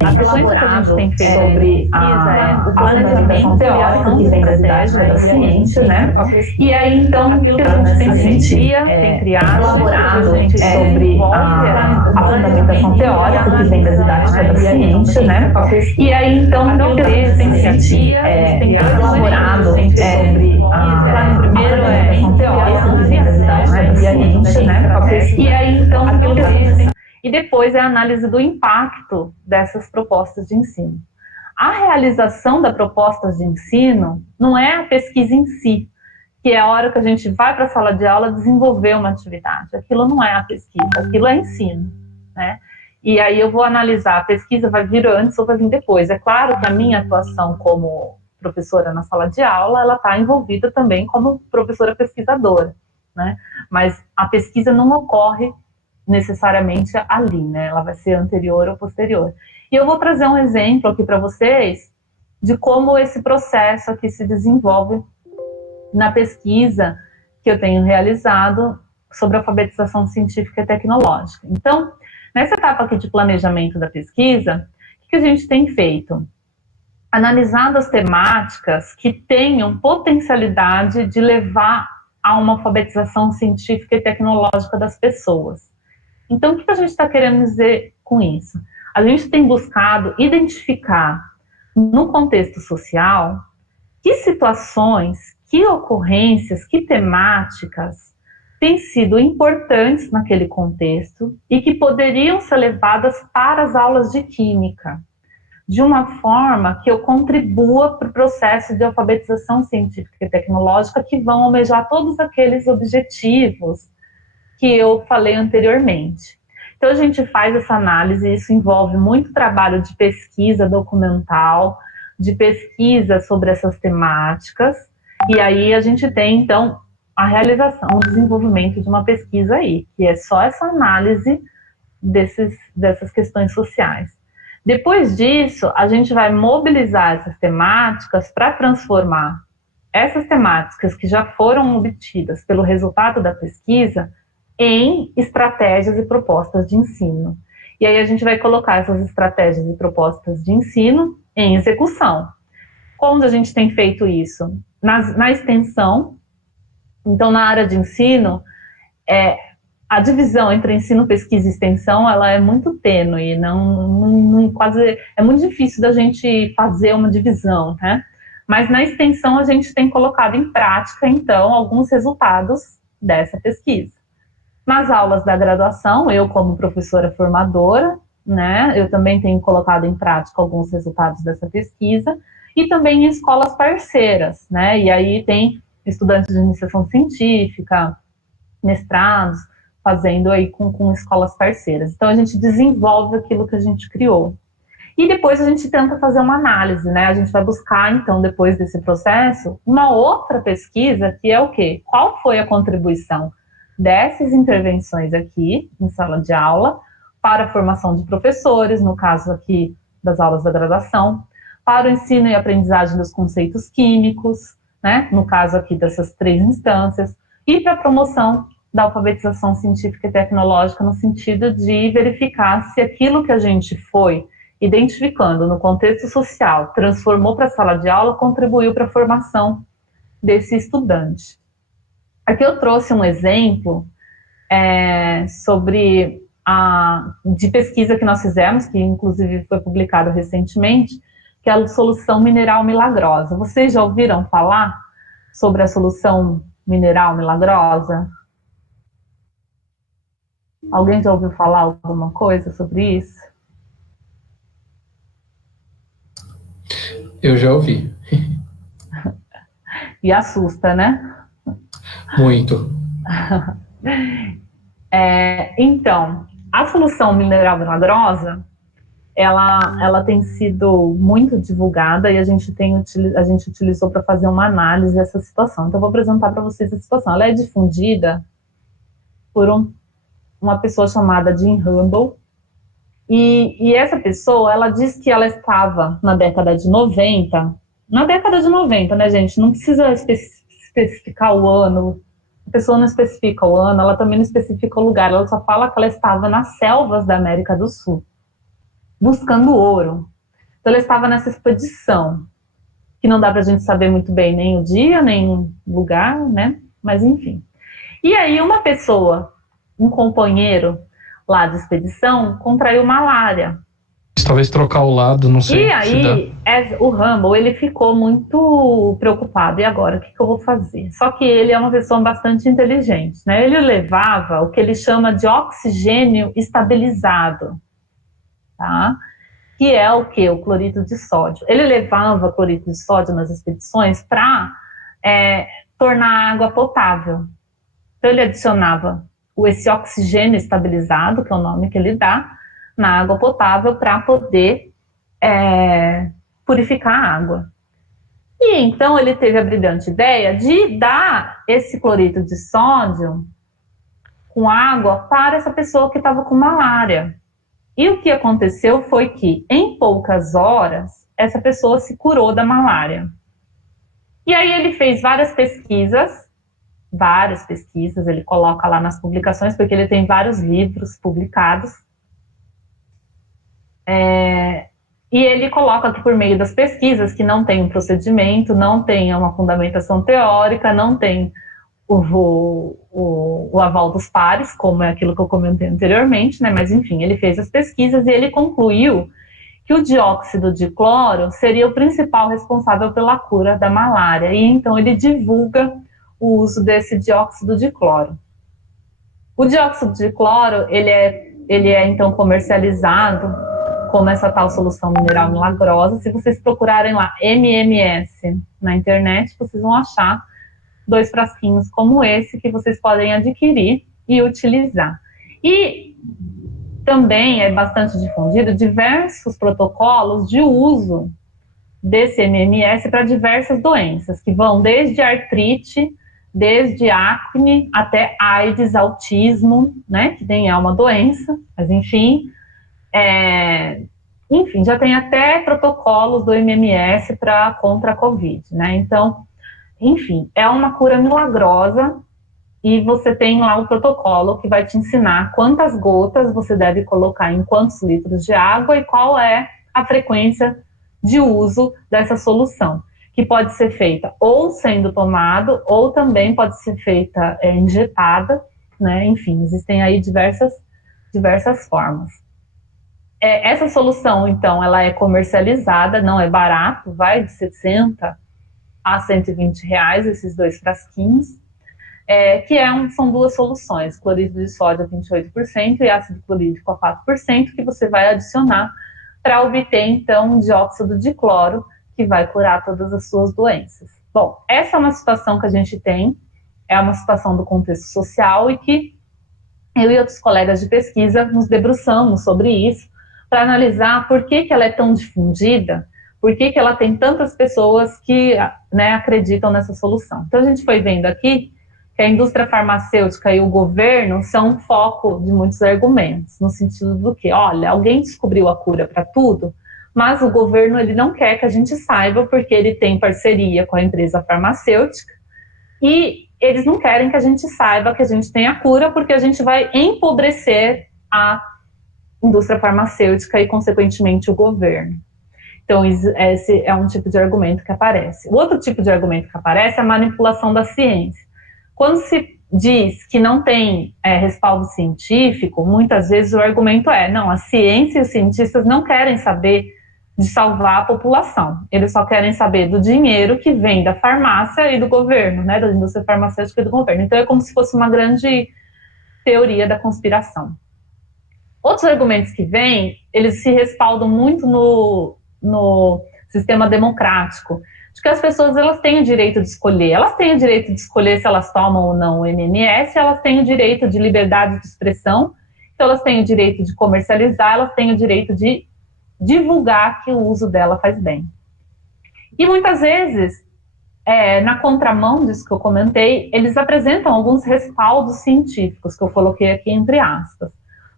elaborado sobre o planejamento teórico que vem da didática da ciência, né? E aí, então, aquilo que a gente tem criado, elaborado sobre a fundamentação teórica que vem da didática da ciência, né? E aí, então, aquilo que a gente tem elaborado sobre primeiro teórico que vem da didática da ciência, né? E aí, então, aquilo que a gente e depois é a análise do impacto dessas propostas de ensino. A realização das propostas de ensino não é a pesquisa em si, que é a hora que a gente vai para a sala de aula desenvolver uma atividade. Aquilo não é a pesquisa, aquilo é ensino, né? E aí eu vou analisar, a pesquisa vai vir antes ou vai vir depois. É claro que a minha atuação como professora na sala de aula, ela está envolvida também como professora pesquisadora, né? Mas a pesquisa não ocorre necessariamente ali, né? Ela vai ser anterior ou posterior. E eu vou trazer um exemplo aqui para vocês de como esse processo aqui se desenvolve na pesquisa que eu tenho realizado sobre alfabetização científica e tecnológica. Então, nessa etapa aqui de planejamento da pesquisa, o que a gente tem feito? Analisado as temáticas que tenham potencialidade de levar a uma alfabetização científica e tecnológica das pessoas. Então, o que a gente está querendo dizer com isso? A gente tem buscado identificar, no contexto social, que situações, que ocorrências, que temáticas têm sido importantes naquele contexto e que poderiam ser levadas para as aulas de química, de uma forma que eu contribua para o processo de alfabetização científica e tecnológica que vão almejar todos aqueles objetivos que eu falei anteriormente. Então a gente faz essa análise, e isso envolve muito trabalho de pesquisa documental, de pesquisa sobre essas temáticas, e aí a gente tem então a realização, o desenvolvimento de uma pesquisa aí, que é só essa análise dessas questões sociais. Depois disso, a gente vai mobilizar essas temáticas para transformar essas temáticas que já foram obtidas pelo resultado da pesquisa em estratégias e propostas de ensino. E aí a gente vai colocar essas estratégias e propostas de ensino em execução. Como a gente tem feito isso? Na extensão, então na área de ensino, a divisão entre ensino, pesquisa e extensão, ela é muito tênue, quase, é muito difícil da gente fazer uma divisão, né? Mas na extensão a gente tem colocado em prática, então, alguns resultados dessa pesquisa. Nas aulas da graduação, eu como professora formadora, né, eu também tenho colocado em prática alguns resultados dessa pesquisa, e também em escolas parceiras, né, e aí tem estudantes de iniciação científica, mestrados, fazendo aí com escolas parceiras. Então, a gente desenvolve aquilo que a gente criou. E depois a gente tenta fazer uma análise, né? A gente vai buscar, então, depois desse processo, uma outra pesquisa, que é o quê? Qual foi a contribuição dessas intervenções aqui, em sala de aula, para a formação de professores, no caso aqui das aulas da graduação, para o ensino e aprendizagem dos conceitos químicos, né? No caso aqui dessas 3 instâncias, e para a promoção da alfabetização científica e tecnológica, no sentido de verificar se aquilo que a gente foi identificando no contexto social, transformou para a sala de aula, contribuiu para a formação desse estudante. Aqui eu trouxe um exemplo de pesquisa que nós fizemos, que inclusive foi publicado recentemente, que é a solução mineral milagrosa. Vocês já ouviram falar sobre a solução mineral milagrosa? Alguém já ouviu falar alguma coisa sobre isso? Eu já ouvi. E assusta, né? Muito. Então, a solução mineral milagrosa, ela tem sido muito divulgada e a gente utilizou para fazer uma análise dessa situação. Então, eu vou apresentar para vocês a situação. Ela é difundida por uma pessoa chamada Jim Humble, e essa pessoa, ela diz que ela estava na década de 90, né, gente? Não precisa especificar o ano, a pessoa não especifica o ano, ela também não especifica o lugar, ela só fala que ela estava nas selvas da América do Sul, buscando ouro. Então, ela estava nessa expedição, que não dá para a gente saber muito bem nem o dia, nem o lugar, né? Mas, enfim. E aí, uma pessoa, um companheiro lá de expedição, contraiu malária. Talvez trocar o lado, não sei. E aí, o Humble, ele ficou muito preocupado. E agora, o que eu vou fazer? Só que ele é uma pessoa bastante inteligente, né? Ele levava o que ele chama de oxigênio estabilizado, tá? Que é o quê? O cloreto de sódio. Ele levava cloreto de sódio nas expedições para tornar a água potável. Então, ele adicionava esse oxigênio estabilizado, que é o nome que ele dá, na água potável para poder purificar a água. E então ele teve a brilhante ideia de dar esse cloreto de sódio com água para essa pessoa que estava com malária. E o que aconteceu foi que, em poucas horas, essa pessoa se curou da malária. E aí ele fez várias pesquisas, ele coloca lá nas publicações, porque ele tem vários livros publicados. E ele coloca que por meio das pesquisas, que não tem um procedimento, não tem uma fundamentação teórica, não tem o aval dos pares, como é aquilo que eu comentei anteriormente, né? Mas enfim, ele fez as pesquisas e ele concluiu que o dióxido de cloro seria o principal responsável pela cura da malária. E então ele divulga o uso desse dióxido de cloro. O dióxido de cloro, ele é então comercializado como essa tal solução mineral milagrosa. Se vocês procurarem lá MMS na internet, vocês vão achar 2 frasquinhos como esse que vocês podem adquirir e utilizar. E também é bastante difundido diversos protocolos de uso desse MMS para diversas doenças, que vão desde artrite, desde acne até AIDS, autismo, né, que nem é uma doença, mas enfim, já tem até protocolos do MMS contra a Covid, né, então, enfim, é uma cura milagrosa e você tem lá o protocolo que vai te ensinar quantas gotas você deve colocar em quantos litros de água e qual é a frequência de uso dessa solução, que pode ser feita ou sendo tomado, ou também pode ser feita injetada, né? Enfim, existem aí diversas formas. Essa solução, então, ela é comercializada, não é barato, vai de 60 a 120 reais, esses 2 frasquinhos, são 2 soluções, clorídrico de sódio a 28% e ácido clorídrico a 4%, que você vai adicionar para obter, então, um dióxido de cloro, que vai curar todas as suas doenças. Bom, essa é uma situação que a gente tem, é uma situação do contexto social e que eu e outros colegas de pesquisa nos debruçamos sobre isso para analisar por que ela é tão difundida, por que ela tem tantas pessoas que, né, acreditam nessa solução. Então, a gente foi vendo aqui que a indústria farmacêutica e o governo são um foco de muitos argumentos, no sentido do que, olha, alguém descobriu a cura para tudo, mas o governo ele não quer que a gente saiba porque ele tem parceria com a empresa farmacêutica e eles não querem que a gente saiba que a gente tem a cura porque a gente vai empobrecer a indústria farmacêutica e, consequentemente, o governo. Então, esse é um tipo de argumento que aparece. O outro tipo de argumento que aparece é a manipulação da ciência. Quando se diz que não tem respaldo científico, muitas vezes o argumento não, a ciência e os cientistas não querem saber de salvar a população. Eles só querem saber do dinheiro que vem da farmácia e do governo, né, da indústria farmacêutica e do governo. Então, é como se fosse uma grande teoria da conspiração. Outros argumentos que vêm, eles se respaldam muito no sistema democrático, de que as pessoas elas têm o direito de escolher. Elas têm o direito de escolher se elas tomam ou não o MMS, elas têm o direito de liberdade de expressão, então elas têm o direito de comercializar, elas têm o direito de divulgar que o uso dela faz bem. E muitas vezes, na contramão disso que eu comentei, eles apresentam alguns respaldos científicos, que eu coloquei aqui entre aspas,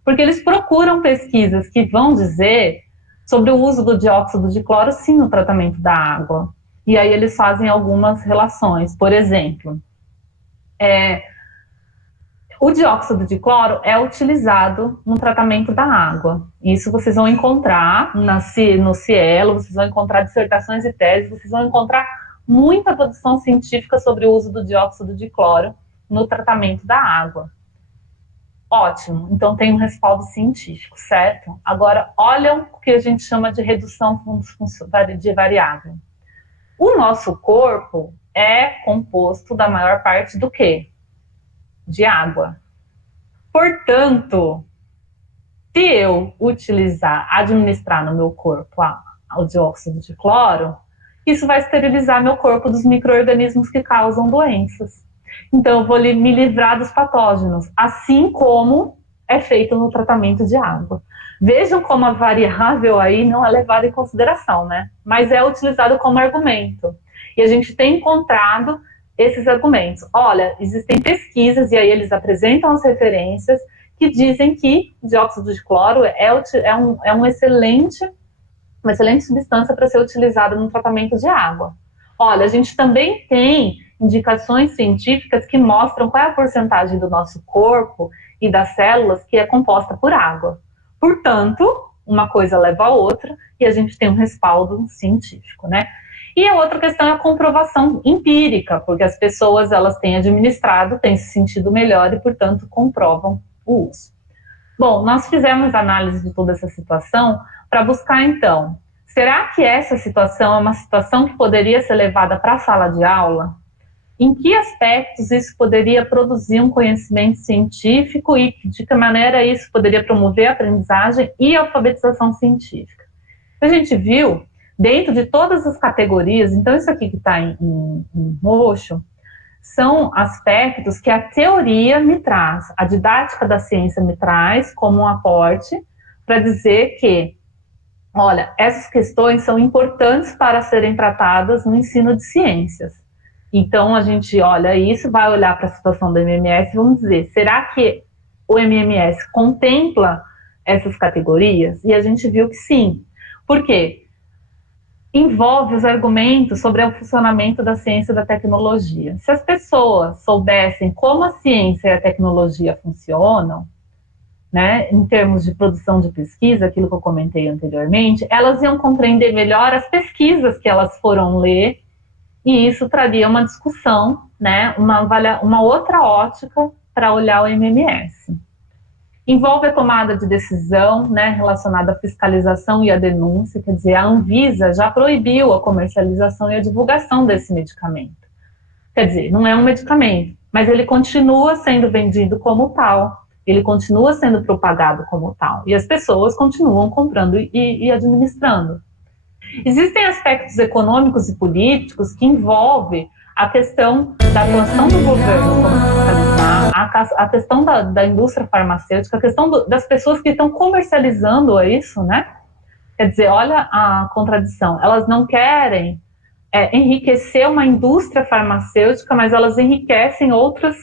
porque eles procuram pesquisas que vão dizer sobre o uso do dióxido de cloro, sim, no tratamento da água. E aí eles fazem algumas relações. Por exemplo, o dióxido de cloro é utilizado no tratamento da água. Isso vocês vão encontrar no Cielo, vocês vão encontrar dissertações e teses, vocês vão encontrar muita produção científica sobre o uso do dióxido de cloro no tratamento da água. Ótimo, então tem um respaldo científico, certo? Agora, olha o que a gente chama de redução de variável. O nosso corpo é composto da maior parte do quê? De água. Portanto, se eu administrar no meu corpo o dióxido de cloro, isso vai esterilizar meu corpo dos micro-organismos que causam doenças. Então, eu vou me livrar dos patógenos, assim como é feito no tratamento de água. Vejam como a variável aí não é levada em consideração, né? Mas é utilizado como argumento. E a gente tem encontrado esses argumentos. Olha, existem pesquisas, e aí eles apresentam as referências, que dizem que o dióxido de cloro é uma excelente substância para ser utilizada no tratamento de água. Olha, a gente também tem indicações científicas que mostram qual é a porcentagem do nosso corpo e das células que é composta por água. Portanto, uma coisa leva a outra e a gente tem um respaldo científico, né? E a outra questão é a comprovação empírica, porque as pessoas elas têm administrado, têm se sentido melhor e, portanto, comprovam o uso. Bom, nós fizemos análise de toda essa situação para buscar, então, será que essa situação é uma situação que poderia ser levada para a sala de aula? em que aspectos isso poderia produzir um conhecimento científico e de que maneira isso poderia promover a aprendizagem e a alfabetização científica. A gente viu, dentro de todas as categorias, então isso aqui que está em roxo, são aspectos que a teoria me traz, a didática da ciência me traz como um aporte para dizer que, olha, essas questões são importantes para serem tratadas no ensino de ciências. Então, a gente olha isso, vai olhar para a situação do MMS e vamos dizer, será que o MMS contempla essas categorias? E a gente viu que sim. Por quê? Envolve os argumentos sobre o funcionamento da ciência e da tecnologia. Se as pessoas soubessem como a ciência e a tecnologia funcionam, né, em termos de produção de pesquisa, aquilo que eu comentei anteriormente, elas iam compreender melhor as pesquisas que elas foram ler, e isso traria uma discussão, né, uma outra ótica para olhar o MMS. Envolve a tomada de decisão, né, relacionada à fiscalização e à denúncia, quer dizer, a Anvisa já proibiu a comercialização e a divulgação desse medicamento. Quer dizer, não é um medicamento, mas ele continua sendo vendido como tal, ele continua sendo propagado como tal, e as pessoas continuam comprando e administrando. Existem aspectos econômicos e políticos que envolvem a questão da atuação do governo como fiscalizar, a questão da indústria farmacêutica, a questão das pessoas que estão comercializando isso, né? Quer dizer, olha a contradição. Elas não querem enriquecer uma indústria farmacêutica, mas elas enriquecem outras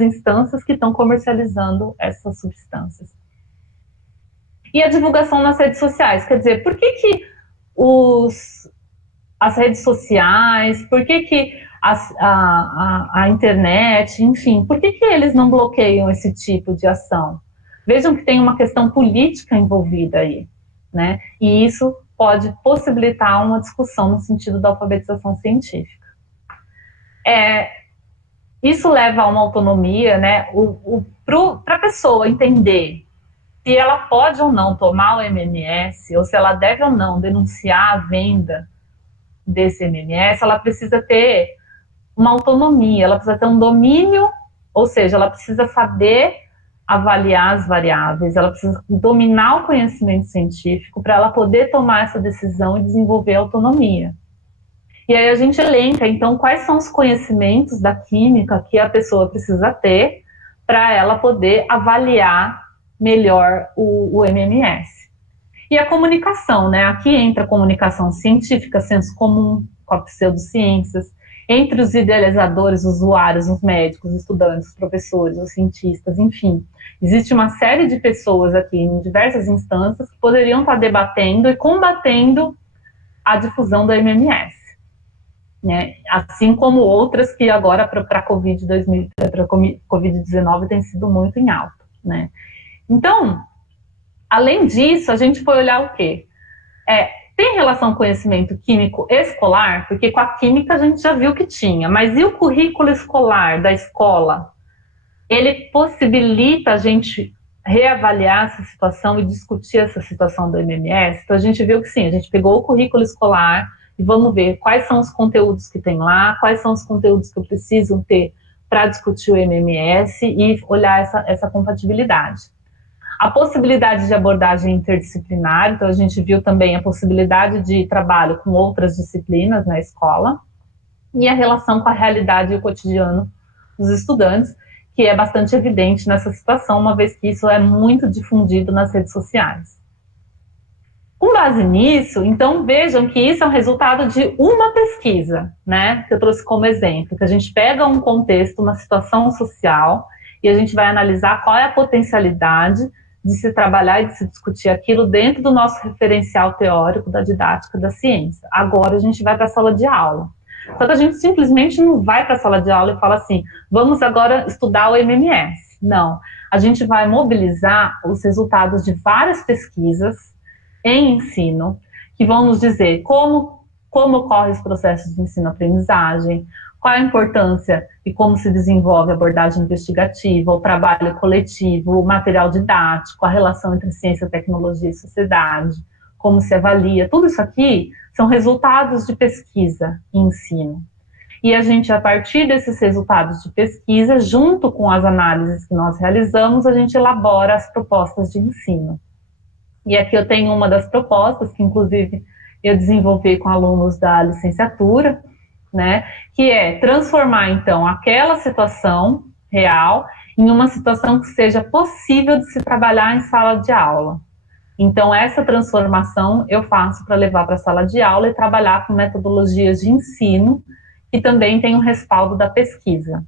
instâncias que estão comercializando essas substâncias. E a divulgação nas redes sociais, quer dizer, por que as redes sociais, por que a internet, enfim, por que eles não bloqueiam esse tipo de ação? Vejam que tem uma questão política envolvida aí, né? E isso pode possibilitar uma discussão no sentido da alfabetização científica. Isso leva a uma autonomia, né? Para a pessoa entender se ela pode ou não tomar o MMS, ou se ela deve ou não denunciar a venda desse MMS, ela precisa ter uma autonomia, ela precisa ter um domínio, ou seja, ela precisa saber avaliar as variáveis, ela precisa dominar o conhecimento científico para ela poder tomar essa decisão e desenvolver a autonomia. E aí a gente elenca, então, quais são os conhecimentos da química que a pessoa precisa ter para ela poder avaliar melhor o MMS. E a comunicação, né? Aqui entra a comunicação científica, senso comum, com a pseudociências, entre os idealizadores, usuários, os médicos, os estudantes, os professores, os cientistas, enfim. Existe uma série de pessoas aqui em diversas instâncias que poderiam estar debatendo e combatendo a difusão do MMS. Né? Assim como outras que agora para a Covid-19 tem sido muito em alta, né? Então, além disso, a gente foi olhar o quê? Tem relação com conhecimento químico escolar? Porque com a química a gente já viu que tinha, mas e o currículo escolar da escola? Ele possibilita a gente reavaliar essa situação e discutir essa situação do MMS? Então a gente viu que sim, a gente pegou o currículo escolar e vamos ver quais são os conteúdos que tem lá, quais são os conteúdos que eu preciso ter para discutir o MMS e olhar essa compatibilidade. A possibilidade de abordagem interdisciplinar, então a gente viu também a possibilidade de trabalho com outras disciplinas na escola e a relação com a realidade e o cotidiano dos estudantes, que é bastante evidente nessa situação, uma vez que isso é muito difundido nas redes sociais. Com base nisso, então vejam que isso é um resultado de uma pesquisa, né, que eu trouxe como exemplo, que a gente pega um contexto, uma situação social, e a gente vai analisar qual é a potencialidade de se trabalhar e de se discutir aquilo dentro do nosso referencial teórico da didática da ciência. Agora a gente vai para a sala de aula. Só que a gente simplesmente não vai para a sala de aula e fala assim, vamos agora estudar o MMS. Não, a gente vai mobilizar os resultados de várias pesquisas em ensino, que vão nos dizer como ocorrem os processos de ensino-aprendizagem, qual a importância e como se desenvolve a abordagem investigativa, o trabalho coletivo, o material didático, a relação entre ciência, tecnologia e sociedade, como se avalia. Tudo isso aqui são resultados de pesquisa e ensino. E a gente, a partir desses resultados de pesquisa, junto com as análises que nós realizamos, a gente elabora as propostas de ensino. E aqui eu tenho uma das propostas, que inclusive eu desenvolvi com alunos da licenciatura, né, que é transformar, então, aquela situação real em uma situação que seja possível de se trabalhar em sala de aula. Então, essa transformação eu faço para levar para a sala de aula e trabalhar com metodologias de ensino, que também tem o respaldo da pesquisa.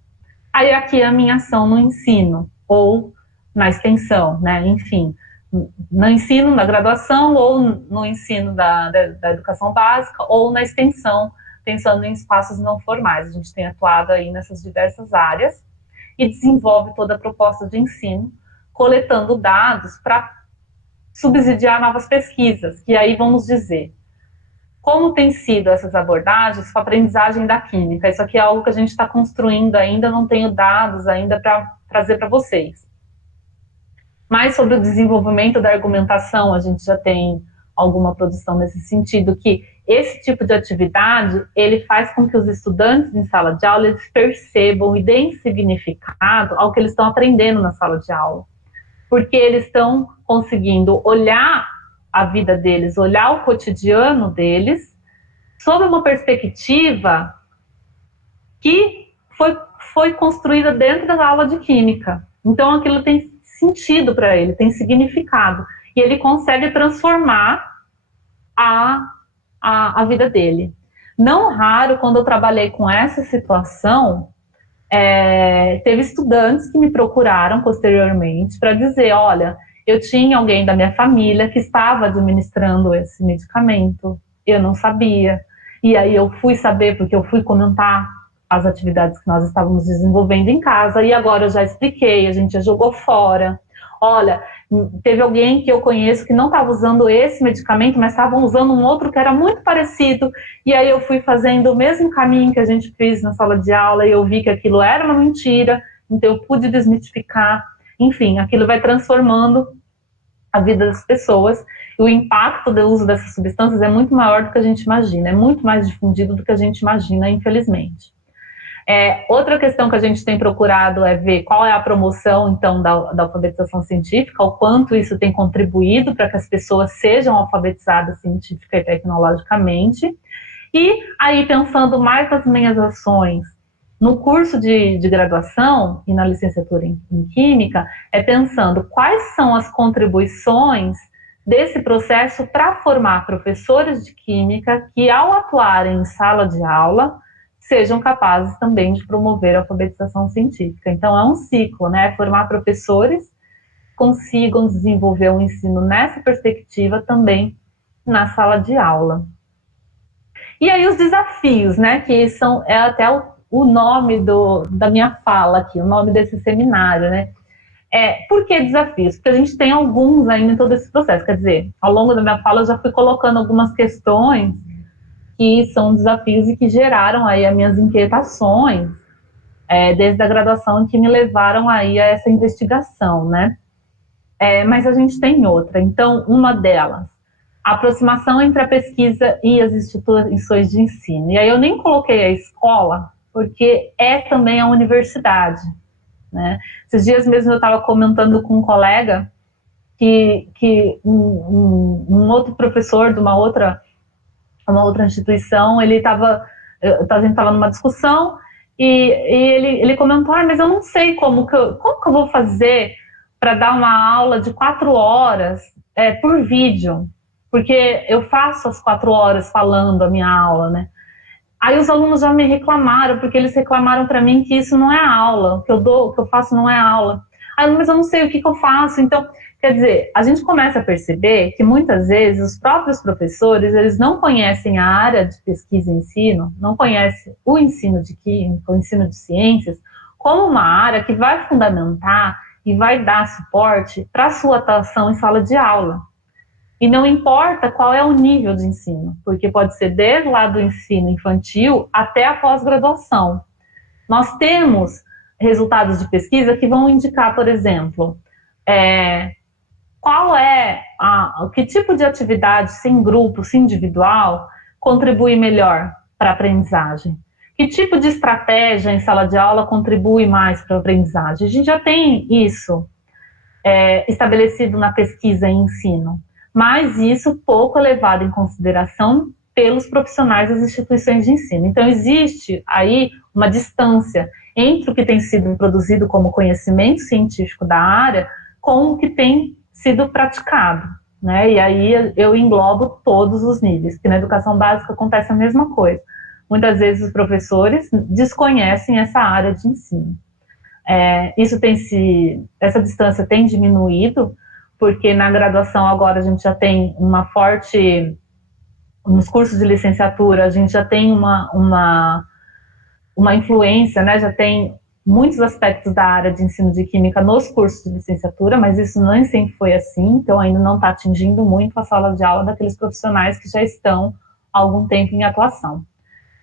Aí, aqui a minha ação no ensino, ou na extensão, né, enfim, no ensino, na graduação, ou no ensino da educação básica, ou na extensão, pensando em espaços não formais. A gente tem atuado aí nessas diversas áreas e desenvolve toda a proposta de ensino, coletando dados para subsidiar novas pesquisas, que aí vamos dizer como tem sido essas abordagens com a aprendizagem da química. Isso aqui é algo que a gente está construindo ainda, não tenho dados ainda para trazer para vocês. Mas sobre o desenvolvimento da argumentação, a gente já tem alguma produção nesse sentido, que esse tipo de atividade, ele faz com que os estudantes em sala de aula eles percebam e deem significado ao que eles estão aprendendo na sala de aula. Porque eles estão conseguindo olhar a vida deles, olhar o cotidiano deles, sob uma perspectiva que foi construída dentro da aula de química. Então, aquilo tem sentido para ele, tem significado. E ele consegue transformar a vida dele. Não raro, quando eu trabalhei com essa situação, teve estudantes que me procuraram posteriormente para dizer, olha, eu tinha alguém da minha família que estava administrando esse medicamento, eu não sabia. E aí eu fui saber, porque eu fui comentar as atividades que nós estávamos desenvolvendo em casa, e agora eu já expliquei, a gente já jogou fora. Olha, teve alguém que eu conheço que não estava usando esse medicamento, mas estavam usando um outro que era muito parecido, e aí eu fui fazendo o mesmo caminho que a gente fez na sala de aula, e eu vi que aquilo era uma mentira, então eu pude desmitificar. Enfim, aquilo vai transformando a vida das pessoas, e o impacto do uso dessas substâncias é muito maior do que a gente imagina, é muito mais difundido do que a gente imagina, infelizmente. Outra questão que a gente tem procurado é ver qual é a promoção, então, da alfabetização científica, o quanto isso tem contribuído para que as pessoas sejam alfabetizadas científica e tecnologicamente. E aí, pensando mais nas minhas ações no curso de graduação e na licenciatura em Química, é pensando quais são as contribuições desse processo para formar professores de Química que, ao atuarem em sala de aula, sejam capazes também de promover a alfabetização científica. Então, é um ciclo, né? Formar professores consigam desenvolver um ensino nessa perspectiva também na sala de aula. E aí os desafios, né? Que é até o nome da minha fala aqui, o nome desse seminário, né? Por que desafios? Porque a gente tem alguns ainda em todo esse processo. Quer dizer, ao longo da minha fala eu já fui colocando algumas questões que são desafios e que geraram aí as minhas inquietações desde a graduação, que me levaram aí a essa investigação, né? Mas a gente tem outra. Então, uma delas, a aproximação entre a pesquisa e as instituições de ensino. E aí eu nem coloquei a escola, porque é também a universidade, né? Esses dias mesmo eu estava comentando com um colega que um outro professor de uma outra instituição, a gente estava numa discussão e ele comentou, mas eu não sei como que eu vou fazer para dar uma aula de 4 horas por vídeo, porque eu faço as 4 horas falando a minha aula, né? Aí os alunos já me reclamaram, porque eles reclamaram para mim que isso não é aula, o que eu faço não é aula. Mas eu não sei o que eu faço. Então, quer dizer, a gente começa a perceber que muitas vezes os próprios professores, eles não conhecem a área de pesquisa e ensino, não conhecem o ensino de química, o ensino de ciências, como uma área que vai fundamentar e vai dar suporte para a sua atuação em sala de aula. E não importa qual é o nível de ensino, porque pode ser desde lá do ensino infantil até a pós-graduação. Nós temos resultados de pesquisa que vão indicar, por exemplo, que tipo de atividade, se em grupo, se individual, contribui melhor para a aprendizagem. Que tipo de estratégia em sala de aula contribui mais para a aprendizagem? A gente já tem isso estabelecido na pesquisa e ensino, mas isso pouco é levado em consideração pelos profissionais das instituições de ensino. Então, existe aí uma distância entre o que tem sido produzido como conhecimento científico da área com o que tem sido praticado, né? E aí eu englobo todos os níveis, porque na educação básica acontece a mesma coisa. Muitas vezes os professores desconhecem essa área de ensino. Essa distância tem diminuído, porque na graduação agora a gente já tem uma forte, nos cursos de licenciatura a gente já tem uma influência, né? Já tem muitos aspectos da área de ensino de química nos cursos de licenciatura, mas isso nem sempre foi assim, então ainda não está atingindo muito a sala de aula daqueles profissionais que já estão há algum tempo em atuação.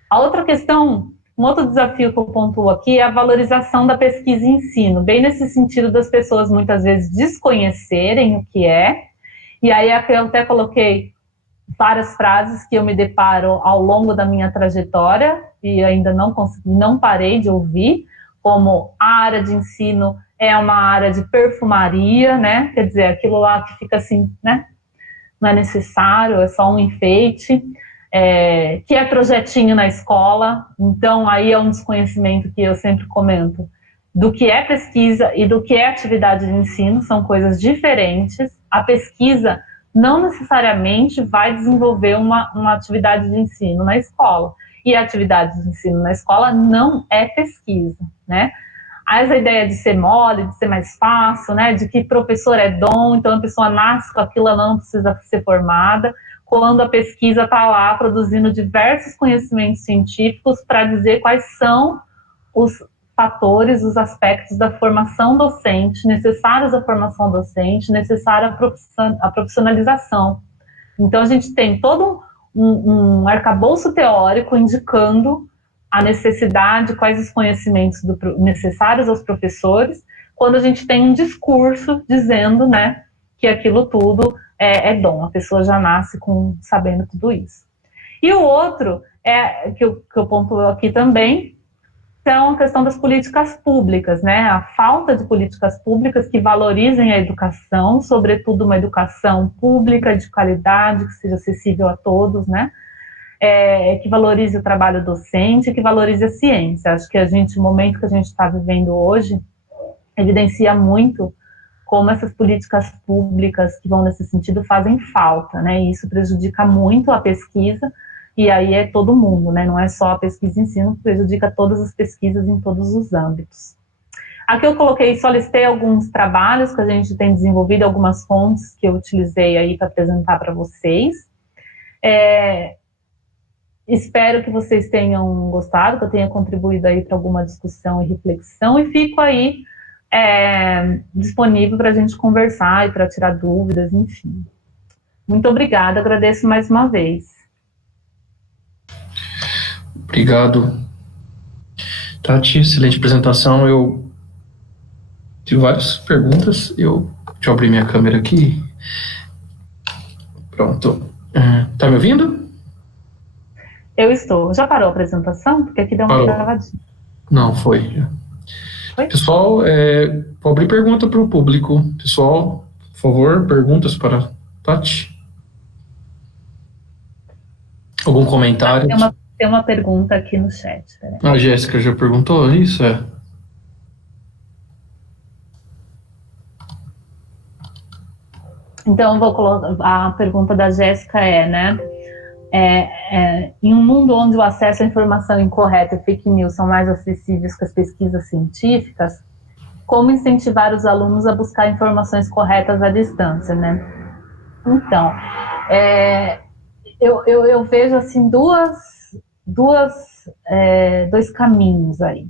A outra questão, um outro desafio que eu pontuo aqui é a valorização da pesquisa e ensino, bem nesse sentido das pessoas muitas vezes desconhecerem o que é, e aí eu até coloquei várias frases que eu me deparo ao longo da minha trajetória e ainda não parei de ouvir, como a área de ensino é uma área de perfumaria, né? Quer dizer, aquilo lá que fica assim, né? Não é necessário, é só um enfeite. Que é projetinho na escola, então aí é um desconhecimento que eu sempre comento, do que é pesquisa e do que é atividade de ensino, são coisas diferentes. A pesquisa não necessariamente vai desenvolver uma atividade de ensino na escola, e a atividade de ensino na escola não é pesquisa, né? Essa ideia de ser mole, de ser mais fácil, né? De que professor é dom, então a pessoa nasce com aquilo, ela não precisa ser formada, quando a pesquisa está lá produzindo diversos conhecimentos científicos para dizer quais são os fatores, os aspectos da formação docente, necessários à formação docente, necessária à profissionalização. Então, a gente tem todo um arcabouço teórico indicando a necessidade, quais os conhecimentos necessários aos professores, quando a gente tem um discurso dizendo, né, que aquilo tudo é dom, a pessoa já nasce sabendo tudo isso. E o outro, que eu pontuo aqui também, são a questão das políticas públicas, né? A falta de políticas públicas que valorizem a educação, sobretudo uma educação pública de qualidade, que seja acessível a todos, né? Que valorize o trabalho docente, que valorize a ciência. Acho que o momento que a gente está vivendo hoje evidencia muito como essas políticas públicas que vão nesse sentido fazem falta, né? E isso prejudica muito a pesquisa, e aí é todo mundo, né? Não é só a pesquisa e ensino, prejudica todas as pesquisas em todos os âmbitos. Aqui eu só listei alguns trabalhos que a gente tem desenvolvido, algumas fontes que eu utilizei aí para apresentar para vocês. Espero que vocês tenham gostado, que eu tenha contribuído aí para alguma discussão e reflexão, e fico aí disponível para a gente conversar e para tirar dúvidas, enfim. Muito obrigada, agradeço mais uma vez. Obrigado, Tati, excelente apresentação. Eu tive várias perguntas, deixa eu abrir minha câmera aqui. Pronto. Tá me ouvindo? Eu estou. Já parou a apresentação? Porque aqui deu uma travadinha. Não, foi. Pessoal, vou abrir pergunta para o público. Pessoal, por favor, perguntas para Tati? Algum comentário? Tem uma pergunta aqui no chat. A Jéssica já perguntou isso? Então, eu vou colocar. A pergunta da Jéssica né? Em um mundo onde o acesso à informação incorreta e fake news são mais acessíveis que as pesquisas científicas, como incentivar os alunos a buscar informações corretas à distância, né? Então, eu vejo assim dois caminhos aí.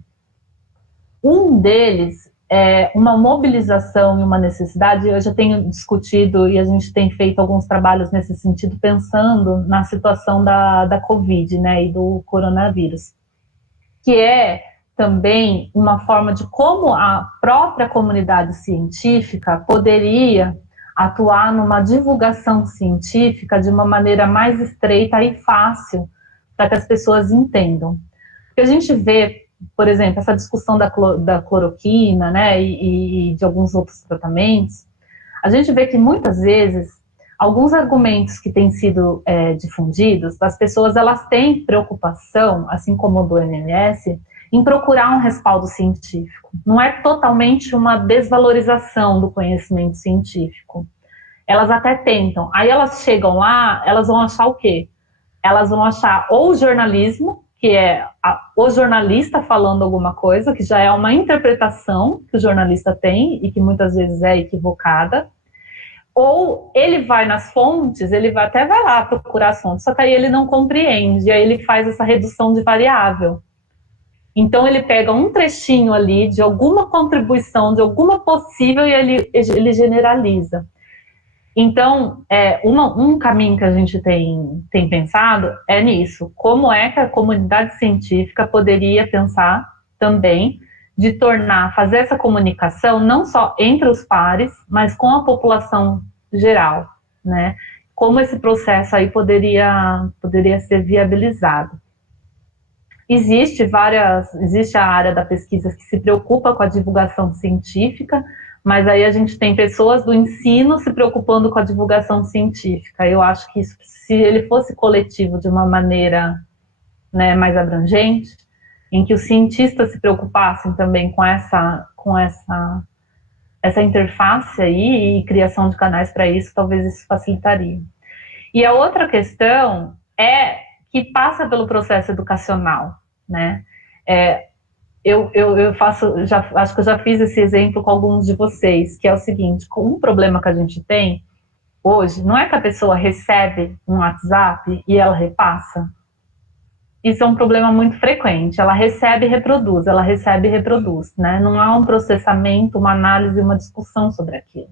Um deles é uma mobilização e uma necessidade. Eu já tenho discutido e a gente tem feito alguns trabalhos nesse sentido, pensando na situação da Covid, né, e do coronavírus, que é também uma forma de como a própria comunidade científica poderia atuar numa divulgação científica de uma maneira mais estreita e fácil, para que as pessoas entendam. Porque a gente vê, por exemplo, essa discussão da cloroquina, né, e de alguns outros tratamentos, a gente vê que muitas vezes alguns argumentos que têm sido difundidos, as pessoas elas têm preocupação, assim como o do MMS, em procurar um respaldo científico. Não é totalmente uma desvalorização do conhecimento científico. Elas até tentam. Aí elas chegam lá, elas vão achar o quê? Elas vão achar ou o jornalismo, que é o jornalista falando alguma coisa, que já é uma interpretação que o jornalista tem e que muitas vezes é equivocada, ou ele vai nas fontes, até vai lá procurar as fontes, só que aí ele não compreende, aí ele faz essa redução de variável. Então ele pega um trechinho ali de alguma contribuição, de alguma possível, e ele generaliza. Então, um caminho que a gente tem pensado é nisso. Como é que a comunidade científica poderia pensar também de fazer essa comunicação não só entre os pares, mas com a população geral, né? Como esse processo aí poderia ser viabilizado. Existe a área da pesquisa que se preocupa com a divulgação científica, mas aí a gente tem pessoas do ensino se preocupando com a divulgação científica. Eu acho que isso, se ele fosse coletivo de uma maneira, né, mais abrangente, em que os cientistas se preocupassem também com essa interface aí e criação de canais para isso, talvez isso facilitaria. E a outra questão é que passa pelo processo educacional, né? Eu acho que eu já fiz esse exemplo com alguns de vocês, que é o seguinte: um problema que a gente tem hoje não é que a pessoa recebe um WhatsApp e ela repassa. Isso é um problema muito frequente. Ela recebe e reproduz, né? Não há um processamento, uma análise, uma discussão sobre aquilo.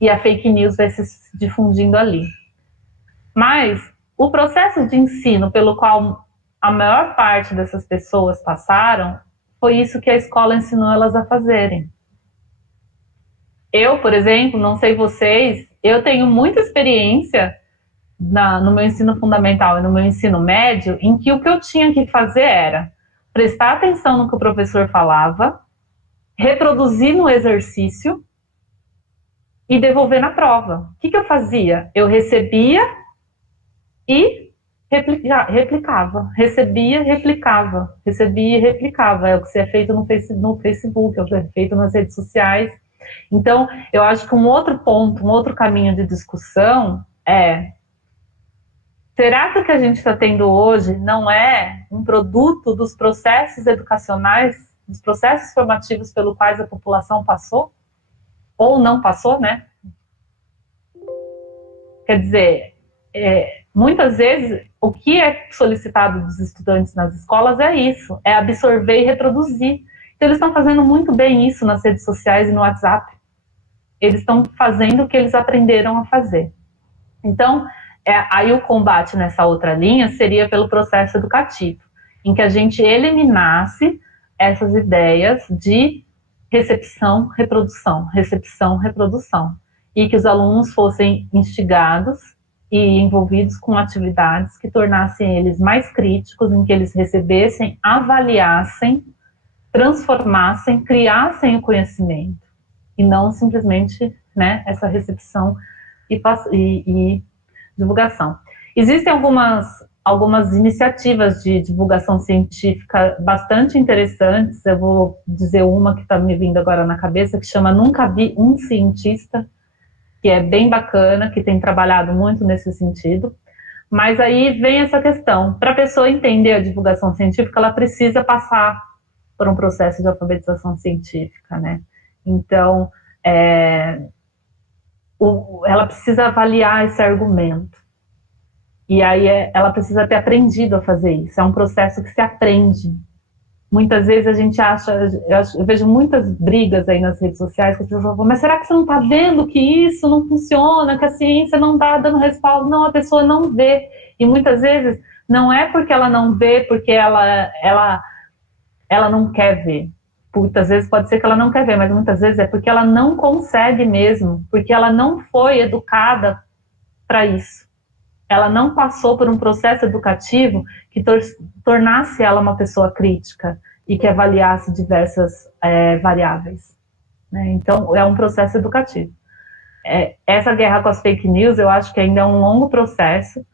E a fake news vai se difundindo ali. Mas o processo de ensino pelo qual a maior parte dessas pessoas passaram foi isso que a escola ensinou elas a fazerem. Eu, por exemplo, não sei vocês, eu tenho muita experiência no meu ensino fundamental e no meu ensino médio, em que o que eu tinha que fazer era prestar atenção no que o professor falava, reproduzir no exercício e devolver na prova. O que eu fazia? Eu recebia e replicava. Recebia, replicava. Recebia e replicava. É o que é feito no Facebook, é o que é feito nas redes sociais. Então, eu acho que um outro ponto, um outro caminho de discussão é: será que o que a gente está tendo hoje não é um produto dos processos educacionais, dos processos formativos pelos quais a população passou? Ou não passou, né? Quer dizer, muitas vezes o que é solicitado dos estudantes nas escolas é isso, é absorver e reproduzir. Então eles estão fazendo muito bem isso nas redes sociais e no WhatsApp. Eles estão fazendo o que eles aprenderam a fazer. Então, aí o combate nessa outra linha seria pelo processo educativo, em que a gente eliminasse essas ideias de recepção, reprodução, e que os alunos fossem instigados e envolvidos com atividades que tornassem eles mais críticos, em que eles recebessem, avaliassem, transformassem, criassem o conhecimento, e não simplesmente, né, essa recepção e divulgação. Existem algumas iniciativas de divulgação científica bastante interessantes. Eu vou dizer uma que está me vindo agora na cabeça, que chama Nunca Vi um Cientista, que é bem bacana, que tem trabalhado muito nesse sentido. Mas aí vem essa questão: para a pessoa entender a divulgação científica, ela precisa passar por um processo de alfabetização científica, né? Então, ela precisa avaliar esse argumento. E aí ela precisa ter aprendido a fazer isso. É um processo que se aprende. Muitas vezes a gente eu vejo muitas brigas aí nas redes sociais, que as pessoas falam: mas será que você não está vendo que isso não funciona, que a ciência não está dando respaldo? Não, a pessoa não vê. E muitas vezes não é porque ela não vê, porque ela não quer ver. Muitas vezes pode ser que ela não quer ver, mas muitas vezes é porque ela não consegue mesmo, porque ela não foi educada para isso. ela não passou por um processo educativo que tornasse ela uma pessoa crítica e que avaliasse diversas variáveis, né? Então, é um processo educativo. Essa guerra com as fake news, eu acho que ainda é um longo processo,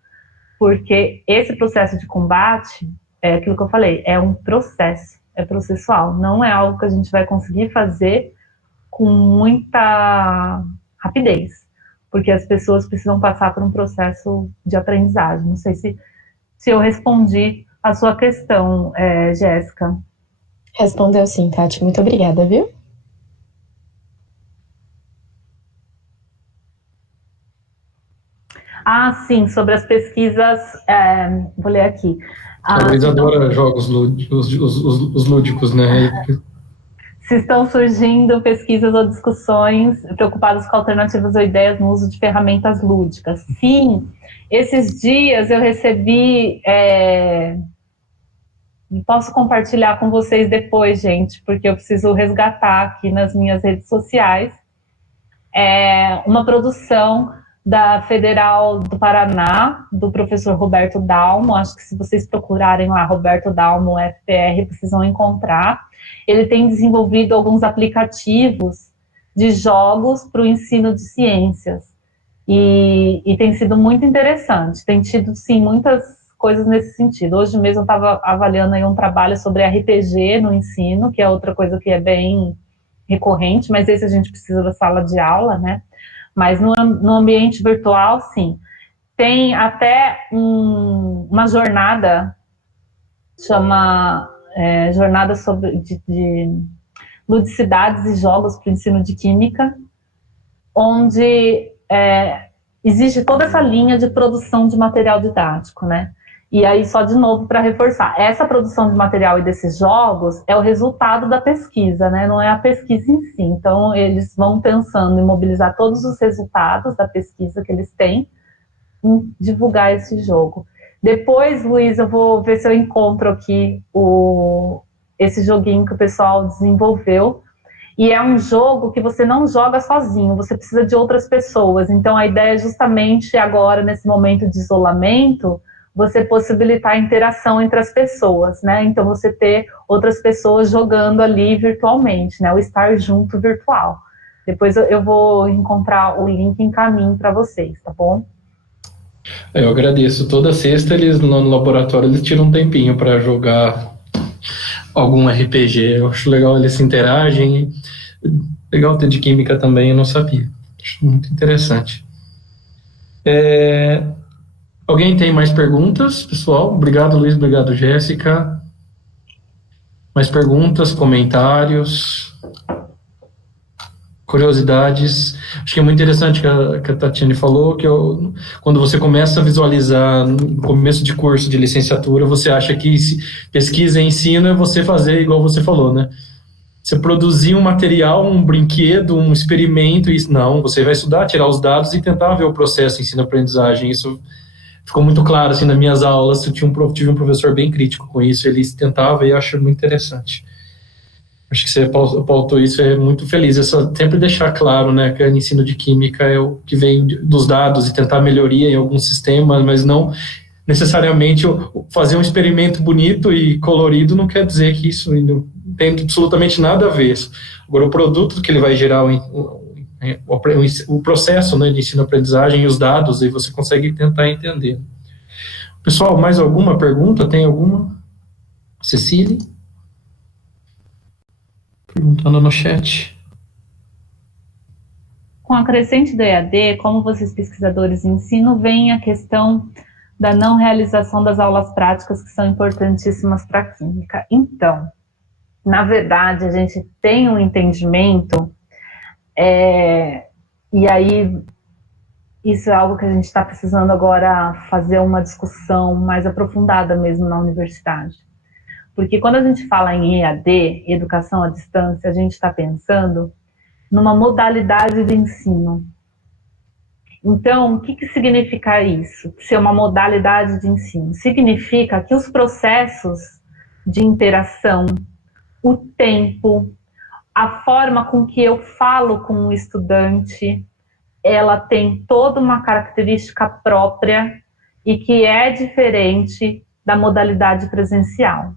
porque esse processo de combate, é aquilo que eu falei, é um processo, é processual, não é algo que a gente vai conseguir fazer com muita rapidez, porque as pessoas precisam passar por um processo de aprendizagem. Não sei se eu respondi a sua questão, Jéssica. Respondeu sim, Tati. Muito obrigada, viu? Sim, sobre as pesquisas, vou ler aqui. A Luísa adora jogos os lúdicos, né? Se estão surgindo pesquisas ou discussões preocupadas com alternativas ou ideias no uso de ferramentas lúdicas. Sim, esses dias eu recebi... posso compartilhar com vocês depois, gente, porque eu preciso resgatar aqui nas minhas redes sociais. Uma produção da Federal do Paraná, do professor Roberto Dalmo. Acho que se vocês procurarem lá, Roberto Dalmo, FPR, vocês vão encontrar. Ele tem desenvolvido alguns aplicativos de jogos para o ensino de ciências. E tem sido muito interessante. Tem tido, sim, muitas coisas nesse sentido. Hoje mesmo eu estava avaliando aí um trabalho sobre RPG no ensino, que é outra coisa que é bem recorrente, mas esse a gente precisa da sala de aula, né? Mas no ambiente virtual, sim. Tem até uma jornada, chama Jornada de Ludicidades e Jogos para o Ensino de Química, onde existe toda essa linha de produção de material didático, né? E aí, só de novo, para reforçar, essa produção de material e desses jogos é o resultado da pesquisa, né? Não é a pesquisa em si. Então, eles vão pensando em mobilizar todos os resultados da pesquisa que eles têm em divulgar esse jogo. Depois, Luiz, eu vou ver se eu encontro aqui esse joguinho que o pessoal desenvolveu. E é um jogo que você não joga sozinho, você precisa de outras pessoas. Então, a ideia é justamente agora, nesse momento de isolamento, você possibilitar a interação entre as pessoas, né? Então, você ter outras pessoas jogando ali virtualmente, né? O estar junto virtual. Depois eu vou encontrar o link em caminho para vocês, tá bom? Eu agradeço. Toda sexta, eles no laboratório, eles tiram um tempinho para jogar algum RPG. Eu acho legal, eles se interagem. Legal ter de química também, eu não sabia. Acho muito interessante. Alguém tem mais perguntas, pessoal? Obrigado, Luiz. Obrigado, Jéssica. Mais perguntas, comentários, curiosidades? Acho que é muito interessante que a Tatiane falou, que quando você começa a visualizar no começo de curso de licenciatura, você acha que pesquisa e ensino é você fazer igual você falou, né? Você produzir um material, um brinquedo, um experimento, não, você vai estudar, tirar os dados e tentar ver o processo de ensino-aprendizagem. Isso ficou muito claro, assim, nas minhas aulas. Eu tive um professor bem crítico com isso, ele tentava e eu acho muito interessante. Acho que você pautou isso, é muito feliz. É só sempre deixar claro, né, que o ensino de química é o que vem dos dados e tentar melhoria em alguns sistemas, mas não necessariamente fazer um experimento bonito e colorido não quer dizer que isso não tem absolutamente nada a ver. Agora, o produto que ele vai gerar, o processo, né, de ensino-aprendizagem e os dados, aí você consegue tentar entender. Pessoal, mais alguma pergunta? Tem alguma? Cecília? Perguntando no chat. Com a crescente do EAD, como vocês pesquisadores de ensino, vem a questão da não realização das aulas práticas, que são importantíssimas para a química. Então, na verdade, a gente tem um entendimento, e aí isso é algo que a gente está precisando agora fazer uma discussão mais aprofundada mesmo na universidade. Porque quando a gente fala em EAD, educação à distância, a gente está pensando numa modalidade de ensino. Então, o que significa isso? Ser uma modalidade de ensino? Significa que os processos de interação, o tempo, a forma com que eu falo com o estudante, ela tem toda uma característica própria e que é diferente da modalidade presencial.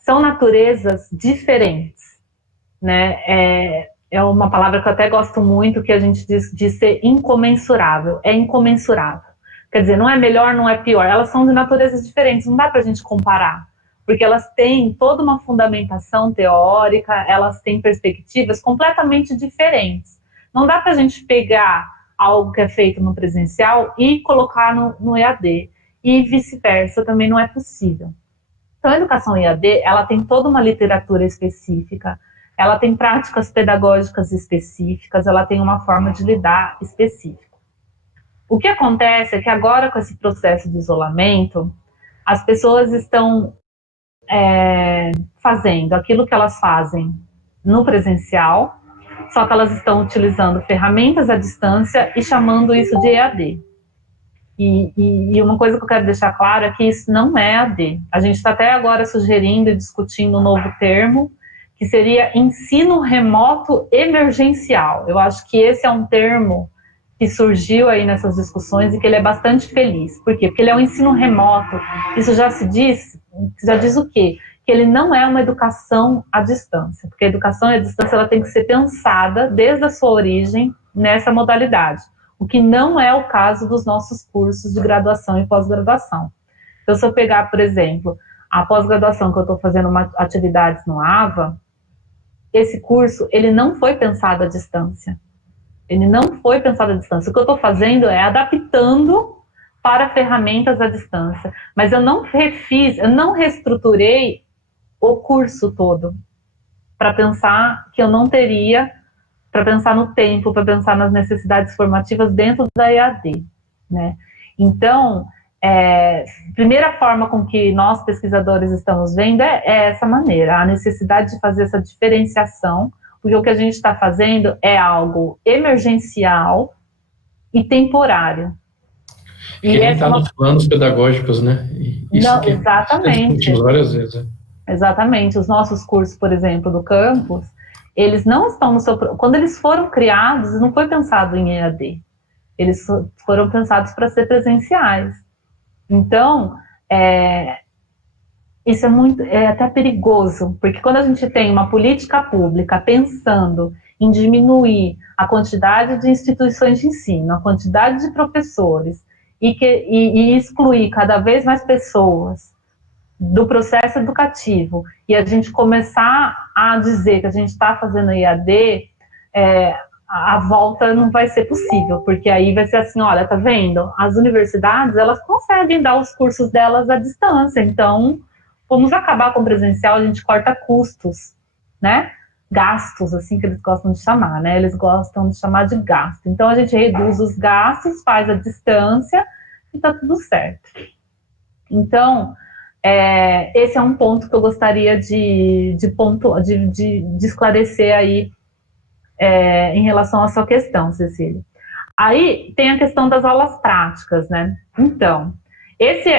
São naturezas diferentes, né? É uma palavra que eu até gosto muito, que a gente diz de ser incomensurável. É incomensurável. Quer dizer, não é melhor, não é pior. Elas são de naturezas diferentes, não dá para a gente comparar. Porque elas têm toda uma fundamentação teórica, elas têm perspectivas completamente diferentes. Não dá para a gente pegar algo que é feito no presencial e colocar no EAD. E vice-versa, também não é possível. Então, a educação EAD, ela tem toda uma literatura específica, ela tem práticas pedagógicas específicas, ela tem uma forma de lidar específica. O que acontece é que agora, com esse processo de isolamento, as pessoas estão fazendo aquilo que elas fazem no presencial, só que elas estão utilizando ferramentas à distância e chamando isso de EAD. E uma coisa que eu quero deixar claro é que isso não é EAD. A gente está até agora sugerindo e discutindo um novo termo, que seria ensino remoto emergencial. Eu acho que esse é um termo que surgiu aí nessas discussões e que ele é bastante feliz. Por quê? Porque ele é um ensino remoto. Isso já diz o quê? Que ele não é uma educação à distância, porque a educação à distância ela tem que ser pensada desde a sua origem nessa modalidade, o que não é o caso dos nossos cursos de graduação e pós-graduação. Então, se eu pegar, por exemplo, a pós-graduação que eu estou fazendo atividades no AVA, esse curso, ele não foi pensado à distância. Ele não foi pensado à distância. O que eu estou fazendo é adaptando para ferramentas à distância. Mas eu não reestruturei o curso todo para pensar que eu não teria, para pensar no tempo, para pensar nas necessidades formativas dentro da EAD, né? Então, primeira forma com que nós pesquisadores estamos vendo é essa maneira, a necessidade de fazer essa diferenciação, porque o que a gente está fazendo é algo emergencial e temporário. E está nos planos pedagógicos, né? Não, exatamente. Várias vezes. Exatamente. Os nossos cursos, por exemplo, do campus, eles não estão no seu... Quando eles foram criados, não foi pensado em EAD. Eles foram pensados para ser presenciais. Então, isso é até perigoso, porque quando a gente tem uma política pública pensando em diminuir a quantidade de instituições de ensino, a quantidade de professores, e excluir cada vez mais pessoas do processo educativo, e a gente começar a dizer que a gente está fazendo EAD, a volta não vai ser possível, porque aí vai ser assim, olha, tá vendo? As universidades, elas conseguem dar os cursos delas à distância, então vamos acabar com o presencial, a gente corta custos, né? Gastos, assim que eles gostam de chamar, né? Eles gostam de chamar de gasto. Então a gente reduz os gastos, faz a distância e tá tudo certo. Então, esse é um ponto que eu gostaria de esclarecer aí em relação à sua questão, Cecília. Aí tem a questão das aulas práticas, né? Então, esse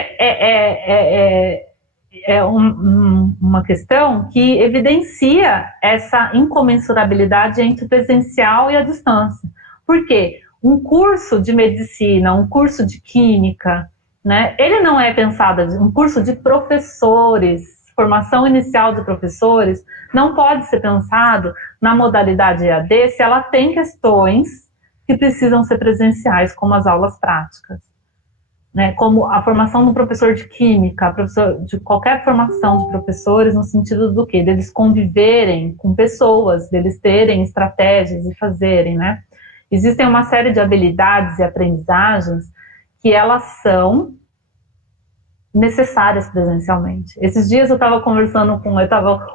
uma questão que evidencia essa incomensurabilidade entre o presencial e a distância. Por quê? Um curso de medicina, um curso de química, né, ele não é pensado, um curso de professores, formação inicial de professores, não pode ser pensado na modalidade EAD se ela tem questões que precisam ser presenciais, como as aulas práticas. Né, como a formação do professor de química, de qualquer formação de professores, no sentido do quê? Deles conviverem com pessoas, deles terem estratégias e fazerem, né? Existem uma série de habilidades e aprendizagens que elas são necessárias presencialmente. Esses dias eu estava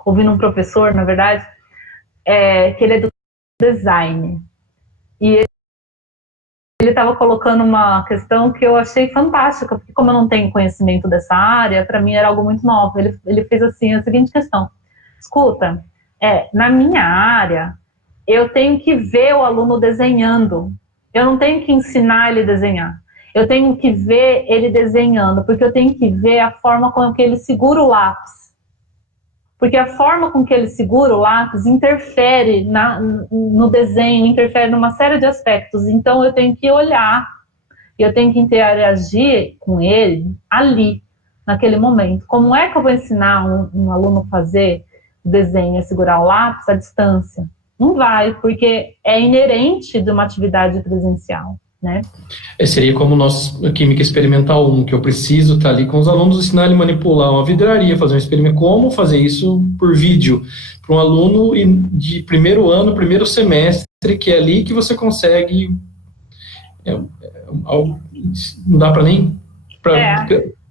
ouvindo um professor, na verdade, que ele é do design, e ele estava colocando uma questão que eu achei fantástica, porque como eu não tenho conhecimento dessa área, para mim era algo muito novo. Ele fez assim, a seguinte questão: escuta, na minha área, eu tenho que ver o aluno desenhando, eu não tenho que ensinar ele a desenhar, eu tenho que ver ele desenhando, porque eu tenho que ver a forma com que ele segura o lápis. Porque a forma com que ele segura o lápis interfere no desenho, interfere numa série de aspectos. Então, eu tenho que olhar, e eu tenho que interagir com ele ali, naquele momento. Como é que eu vou ensinar um aluno a fazer o desenho, a segurar o lápis à distância? Não vai, porque é inerente de uma atividade presencial, né? Seria como o nosso Química Experimental 1, que eu preciso estar ali com os alunos, ensinar ele a manipular uma vidraria, fazer um experimento, como fazer isso por vídeo, para um aluno de primeiro ano, primeiro semestre, que é ali que você consegue... não dá para nem...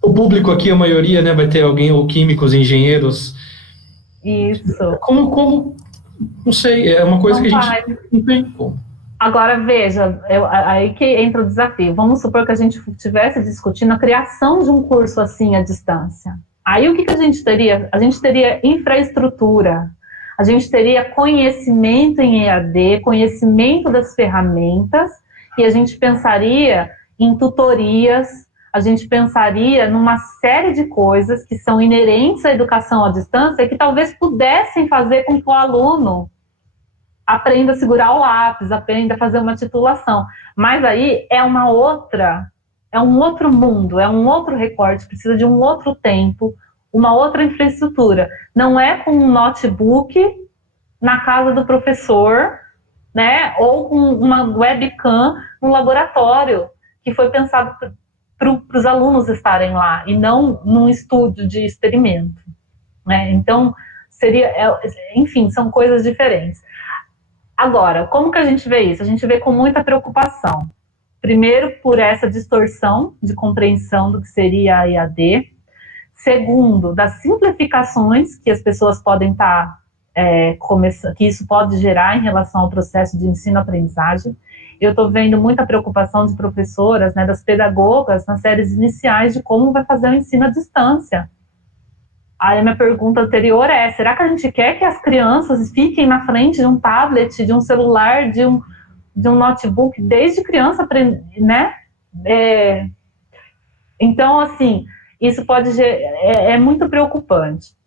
O público aqui, a maioria, né, vai ter alguém, ou químicos, engenheiros. Isso. Como não sei, é uma coisa não que a gente não tem como. Agora, veja, aí que entra o desafio. Vamos supor que a gente estivesse discutindo a criação de um curso assim à distância. Aí o que a gente teria? A gente teria infraestrutura, a gente teria conhecimento em EAD, conhecimento das ferramentas, e a gente pensaria em tutorias, a gente pensaria numa série de coisas que são inerentes à educação à distância e que talvez pudessem fazer com que o aluno aprenda a segurar o lápis, aprenda a fazer uma titulação. Mas aí é um outro mundo, é um outro recorte, precisa de um outro tempo, uma outra infraestrutura. Não é com um notebook na casa do professor, né, ou com uma webcam no laboratório, que foi pensado para os alunos estarem lá, e não num estúdio de experimento, né? Então, enfim, são coisas diferentes. Agora, como que a gente vê isso? A gente vê com muita preocupação. Primeiro, por essa distorção de compreensão do que seria a EAD. Segundo, das simplificações que as pessoas podem estar que isso pode gerar em relação ao processo de ensino-aprendizagem. Eu estou vendo muita preocupação de professoras, né, das pedagogas, nas séries iniciais de como vai fazer o ensino à distância. Aí a minha pergunta anterior será que a gente quer que as crianças fiquem na frente de um tablet, de um celular, de um notebook, desde criança, né? Então, assim, isso pode é muito preocupante.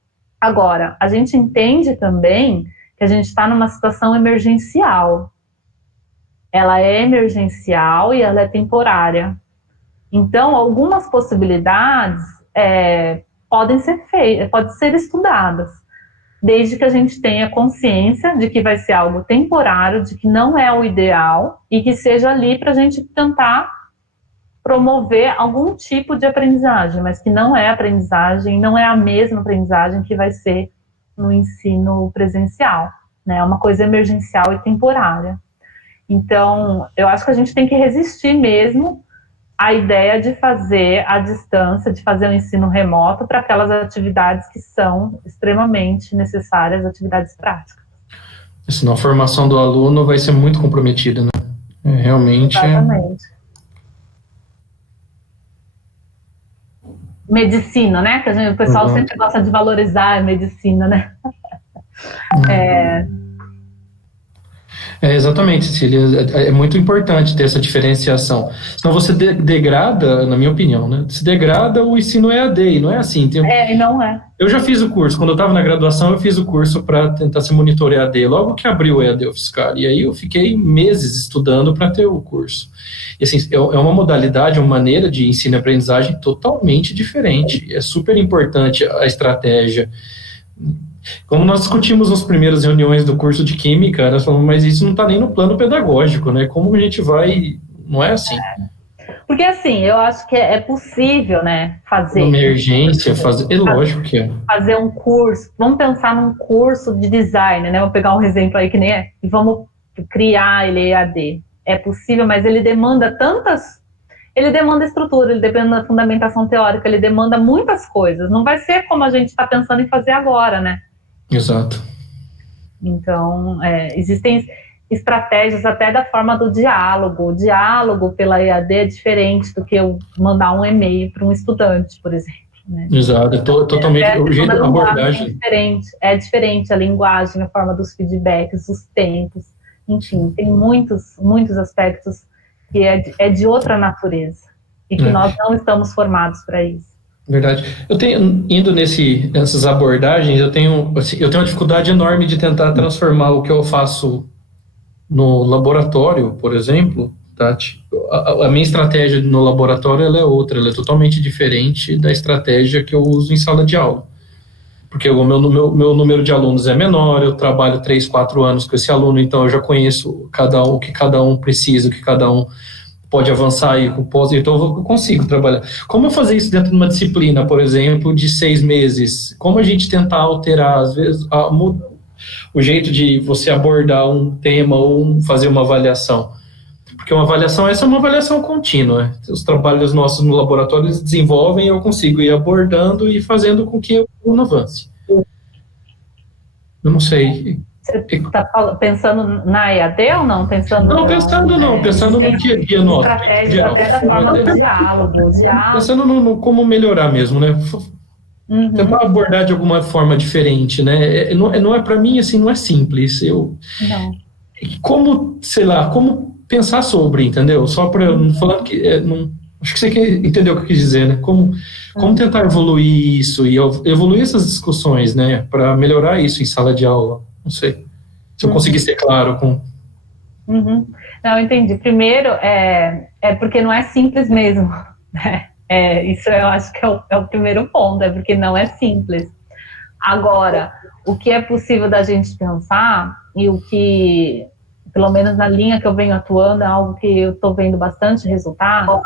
Agora, a gente entende também que a gente está numa situação emergencial. Ela é emergencial e ela é temporária. Então, algumas possibilidades podem ser estudadas, desde que a gente tenha consciência de que vai ser algo temporário, de que não é o ideal e que seja ali para a gente tentar promover algum tipo de aprendizagem, mas que não é aprendizagem, não é a mesma aprendizagem que vai ser no ensino presencial, né? É uma coisa emergencial e temporária. Então, eu acho que a gente tem que resistir mesmo à ideia de fazer à distância, de fazer o ensino remoto para aquelas atividades que são extremamente necessárias, atividades práticas. Senão a formação do aluno vai ser muito comprometida, né? Realmente. Exatamente. Medicina, né? Que o pessoal sempre gosta de valorizar a medicina, né? Exatamente, Cecília. É muito importante ter essa diferenciação. Senão você degrada, na minha opinião, né? Se degrada o ensino EAD, e não é assim. E não é. Eu já fiz o curso. Quando eu estava na graduação, eu fiz o curso para tentar ser monitor EAD. Logo que abriu o EAD UFSCar. E aí eu fiquei meses estudando para ter o curso. E assim, é uma modalidade, uma maneira de ensino e aprendizagem totalmente diferente. É super importante a estratégia. Como nós discutimos nas primeiras reuniões do curso de Química, nós falamos, mas isso não está nem no plano pedagógico, né? Como a gente vai... Não é assim. Porque assim, eu acho que é possível, né, fazer... Uma emergência, é lógico que é. Fazer um curso, vamos pensar num curso de design, né? Vou pegar um exemplo aí que nem e vamos criar ele EAD. É possível, mas ele demanda ele demanda estrutura, ele demanda fundamentação teórica, ele demanda muitas coisas. Não vai ser como a gente está pensando em fazer agora, né? Exato. Então, existem estratégias até da forma do diálogo. O diálogo pela EAD é diferente do que eu mandar um e-mail para um estudante, por exemplo. Né? Exato, totalmente. O jeito da abordagem é diferente a linguagem, a forma dos feedbacks, os tempos. Enfim, tem muitos aspectos que é de outra natureza e que nós não estamos formados para isso. Verdade. Eu tenho, indo nessas abordagens, eu tenho uma dificuldade enorme de tentar transformar o que eu faço no laboratório, por exemplo, Tati. A minha estratégia no laboratório ela é outra, ela é totalmente diferente da estratégia que eu uso em sala de aula. Porque o meu número de alunos é menor, eu trabalho 3, 4 anos com esse aluno, então eu já conheço o que cada um precisa, o que cada um pode avançar aí com pós, então eu consigo trabalhar. Como eu fazer isso dentro de uma disciplina, por exemplo, de 6 meses? Como a gente tentar alterar, às vezes, o jeito de você abordar um tema ou fazer uma avaliação? Porque uma avaliação, essa é uma avaliação contínua. Os trabalhos nossos no laboratório eles desenvolvem e eu consigo ir abordando e fazendo com que o aluno avance. Eu não sei. Você está pensando na EAD ou não? Pensando no dia a dia nosso. Estratégias até da forma do diálogo. Pensando no como melhorar mesmo, né? Tentar abordar de alguma forma diferente, né? Não é para mim, assim, não é simples. Não. Como, sei lá, como pensar sobre, entendeu? Só para falando que acho que você entendeu o que eu quis dizer, né? Como tentar evoluir isso e evoluir essas discussões, né? Para melhorar isso em sala de aula. Não sei se eu conseguir ser claro com. Não, entendi. Primeiro, é porque não é simples mesmo, né? Isso eu acho que é o primeiro ponto, é porque não é simples. Agora, o que é possível da gente pensar e o que, pelo menos na linha que eu venho atuando, é algo que eu estou vendo bastante resultado,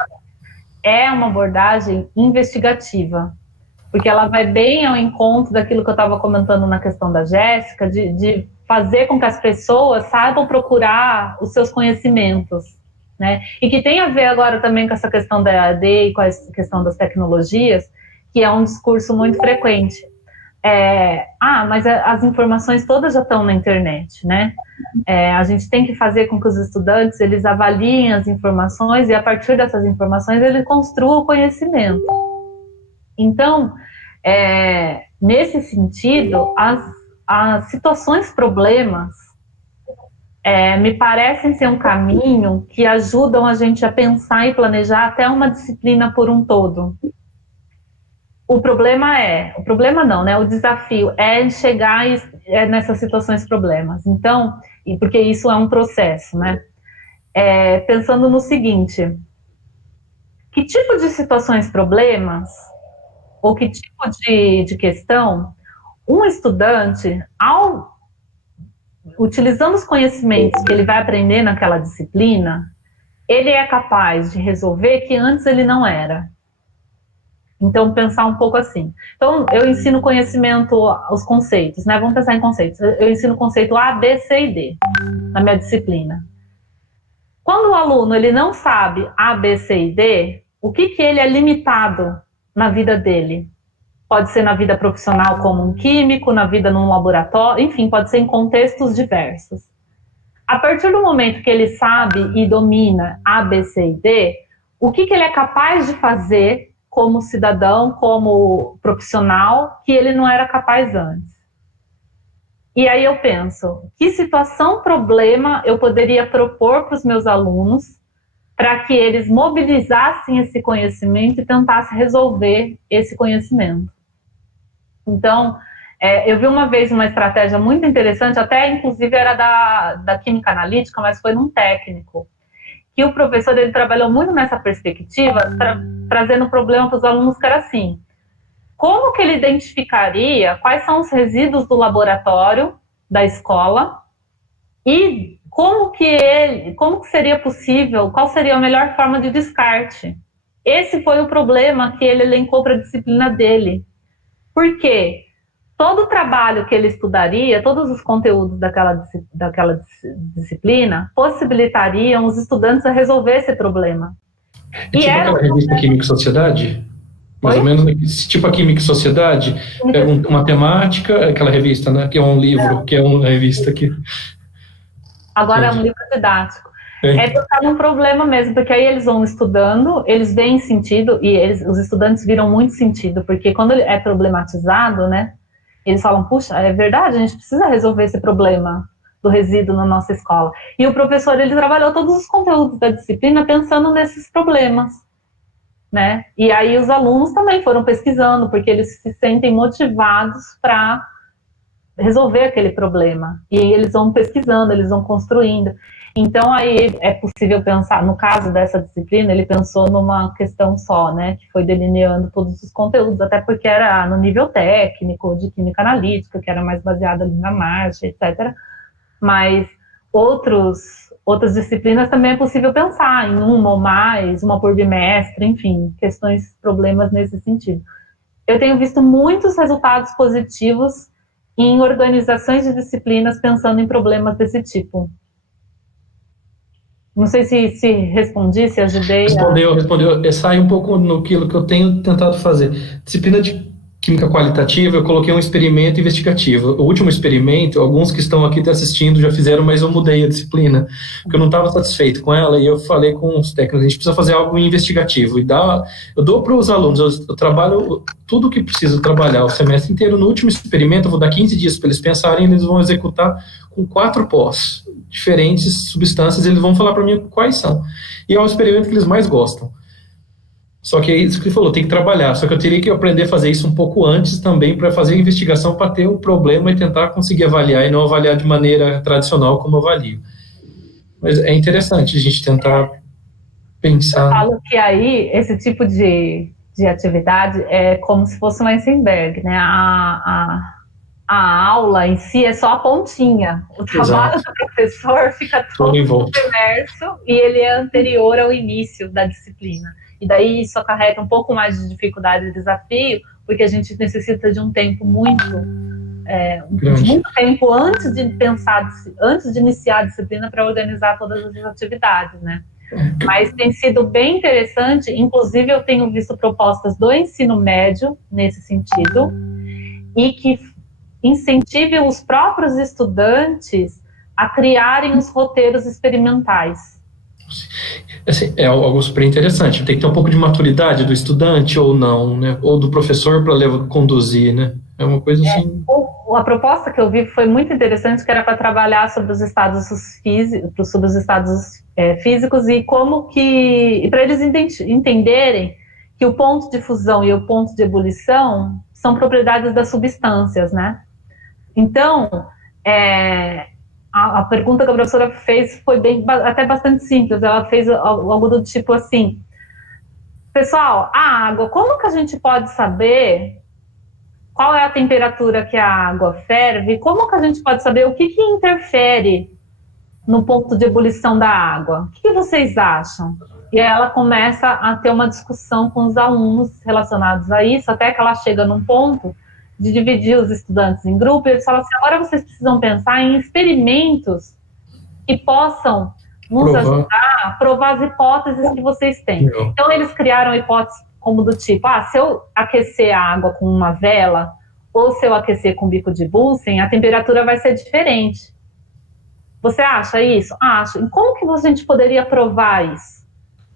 é uma abordagem investigativa, porque ela vai bem ao encontro daquilo que eu estava comentando na questão da Jéssica, de fazer com que as pessoas saibam procurar os seus conhecimentos, né? E que tem a ver agora também com essa questão da EAD e com a questão das tecnologias, que é um discurso muito frequente. Mas as informações todas já estão na internet, né? A gente tem que fazer com que os estudantes, eles avaliem as informações e a partir dessas informações eles construam o conhecimento. Então, nesse sentido, as situações problemas me parecem ser um caminho que ajudam a gente a pensar e planejar até uma disciplina por um todo. O desafio é chegar nessas situações problemas. Então, porque isso é um processo, né? Pensando no seguinte, que tipo de situações problemas, ou que tipo de questão, um estudante, utilizando os conhecimentos que ele vai aprender naquela disciplina, ele é capaz de resolver que antes ele não era. Então, pensar um pouco assim. Então, eu ensino conhecimento, os conceitos, né? Vamos pensar em conceitos. Eu ensino o conceito A, B, C e D na minha disciplina. Quando o aluno ele não sabe A, B, C e D, o que ele é limitado na vida dele? Pode ser na vida profissional como um químico, na vida num laboratório, enfim, pode ser em contextos diversos. A partir do momento que ele sabe e domina A, B, C e D, o que ele é capaz de fazer como cidadão, como profissional, que ele não era capaz antes. E aí eu penso, que situação, problema eu poderia propor para os meus alunos para que eles mobilizassem esse conhecimento e tentassem resolver esse conhecimento. Então, eu vi uma vez uma estratégia muito interessante, até inclusive era da química analítica, mas foi num técnico, que o professor ele trabalhou muito nessa perspectiva, trazendo um problema para os alunos que era assim, como que ele identificaria quais são os resíduos do laboratório da escola e como que seria possível, qual seria a melhor forma de descarte. Esse foi o problema que ele elencou para a disciplina dele. Por quê? Todo o trabalho que ele estudaria, todos os conteúdos daquela disciplina, possibilitariam os estudantes a resolver esse problema. Tipo aquela revista Química e Sociedade? Mais ou menos, tipo a Química e Sociedade, uma temática, aquela revista, né? Que é um livro, que é uma revista aqui. Agora é um livro didático. Tocar num problema mesmo, porque aí eles vão estudando, eles veem sentido, e os estudantes viram muito sentido, porque quando ele é problematizado, né? Eles falam, puxa, é verdade, a gente precisa resolver esse problema do resíduo na nossa escola. E o professor, ele trabalhou todos os conteúdos da disciplina pensando nesses problemas, né? E aí os alunos também foram pesquisando, porque eles se sentem motivados para resolver aquele problema. E eles vão pesquisando, eles vão construindo. Então, aí é possível pensar, no caso dessa disciplina, ele pensou numa questão só, né, que foi delineando todos os conteúdos, até porque era no nível técnico, de química analítica, que era mais baseado ali na marcha, etc. Mas outras disciplinas também é possível pensar em uma ou mais, uma por bimestre, enfim, questões, problemas nesse sentido. Eu tenho visto muitos resultados positivos em organizações de disciplinas pensando em problemas desse tipo. Não sei se respondi, se ajudei. Respondeu. Sai um pouco no que eu tenho tentado fazer. Disciplina de química qualitativa, eu coloquei um experimento investigativo. O último experimento, alguns que estão aqui assistindo já fizeram, mas eu mudei a disciplina, porque eu não estava satisfeito com ela, e eu falei com os técnicos, a gente precisa fazer algo investigativo. Eu dou para os alunos, eu trabalho tudo o que preciso trabalhar o semestre inteiro. No último experimento, eu vou dar 15 dias para eles pensarem, eles vão executar com 4 pós, diferentes substâncias, eles vão falar para mim quais são. E é o experimento que eles mais gostam. Só que é isso que ele falou, tem que trabalhar. Só que eu teria que aprender a fazer isso um pouco antes também, para fazer a investigação, para ter o problema e tentar conseguir avaliar, e não avaliar de maneira tradicional como eu avalio. Mas é interessante a gente tentar pensar. Eu falo que aí, esse tipo de atividade é como se fosse um iceberg, né? A aula em si é só a pontinha. O trabalho do professor fica todo submerso e ele é anterior ao início da disciplina. E daí isso acarreta um pouco mais de dificuldade e desafio, porque a gente necessita de um tempo muito tempo antes de pensar, antes de iniciar a disciplina para organizar todas as atividades, né? Mas tem sido bem interessante, inclusive eu tenho visto propostas do ensino médio nesse sentido, e que incentive os próprios estudantes a criarem os roteiros experimentais. Assim, é algo super interessante. Tem que ter um pouco de maturidade do estudante ou não, né? Ou do professor para conduzir, né? É uma coisa assim. A proposta que eu vi foi muito interessante, que era para trabalhar sobre os estados físicos e como que, para eles entenderem que o ponto de fusão e o ponto de ebulição são propriedades das substâncias, né? Então, a pergunta que a professora fez foi até bastante simples. Ela fez algo do tipo assim: pessoal, a água, como que a gente pode saber qual é a temperatura que a água ferve? Como que a gente pode saber o que interfere no ponto de ebulição da água? O que vocês acham? E aí ela começa a ter uma discussão com os alunos relacionados a isso, até que ela chega num ponto de dividir os estudantes em grupos, e eles falam assim: agora vocês precisam pensar em experimentos que possam nos ajudar a provar as hipóteses que vocês têm. Então eles criaram hipóteses como do tipo: se eu aquecer a água com uma vela, ou se eu aquecer com bico de Bunsen, a temperatura vai ser diferente. Você acha isso? Acho. E como que a gente poderia provar isso?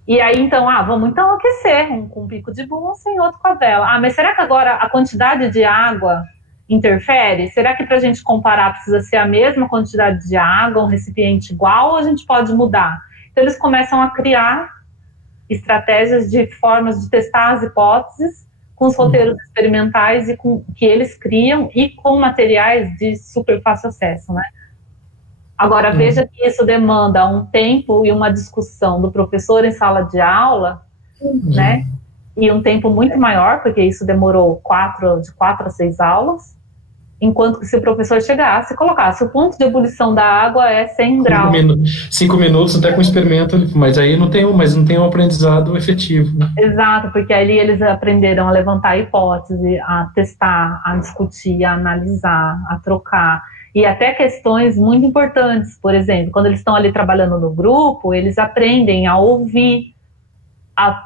E aí, então, vamos então aquecer, um com bico de Bunsen e outro com a vela. Mas será que agora a quantidade de água interfere? Será que para a gente comparar precisa ser a mesma quantidade de água, um recipiente igual, ou a gente pode mudar? Então, eles começam a criar estratégias de formas de testar as hipóteses com os roteiros experimentais e que eles criam e com materiais de super fácil acesso, né? Agora, veja que isso demanda um tempo e uma discussão do professor em sala de aula, né? E um tempo muito maior, porque isso demorou de 4 a 6 aulas, enquanto que se o professor chegasse e colocasse o ponto de ebulição da água é 100 graus. 5 minutos até com experimento, mas aí não tem um aprendizado efetivo. Né? Exato, porque ali eles aprenderam a levantar a hipótese, a testar, a discutir, a analisar, a trocar. E até questões muito importantes, por exemplo, quando eles estão ali trabalhando no grupo, eles aprendem a ouvir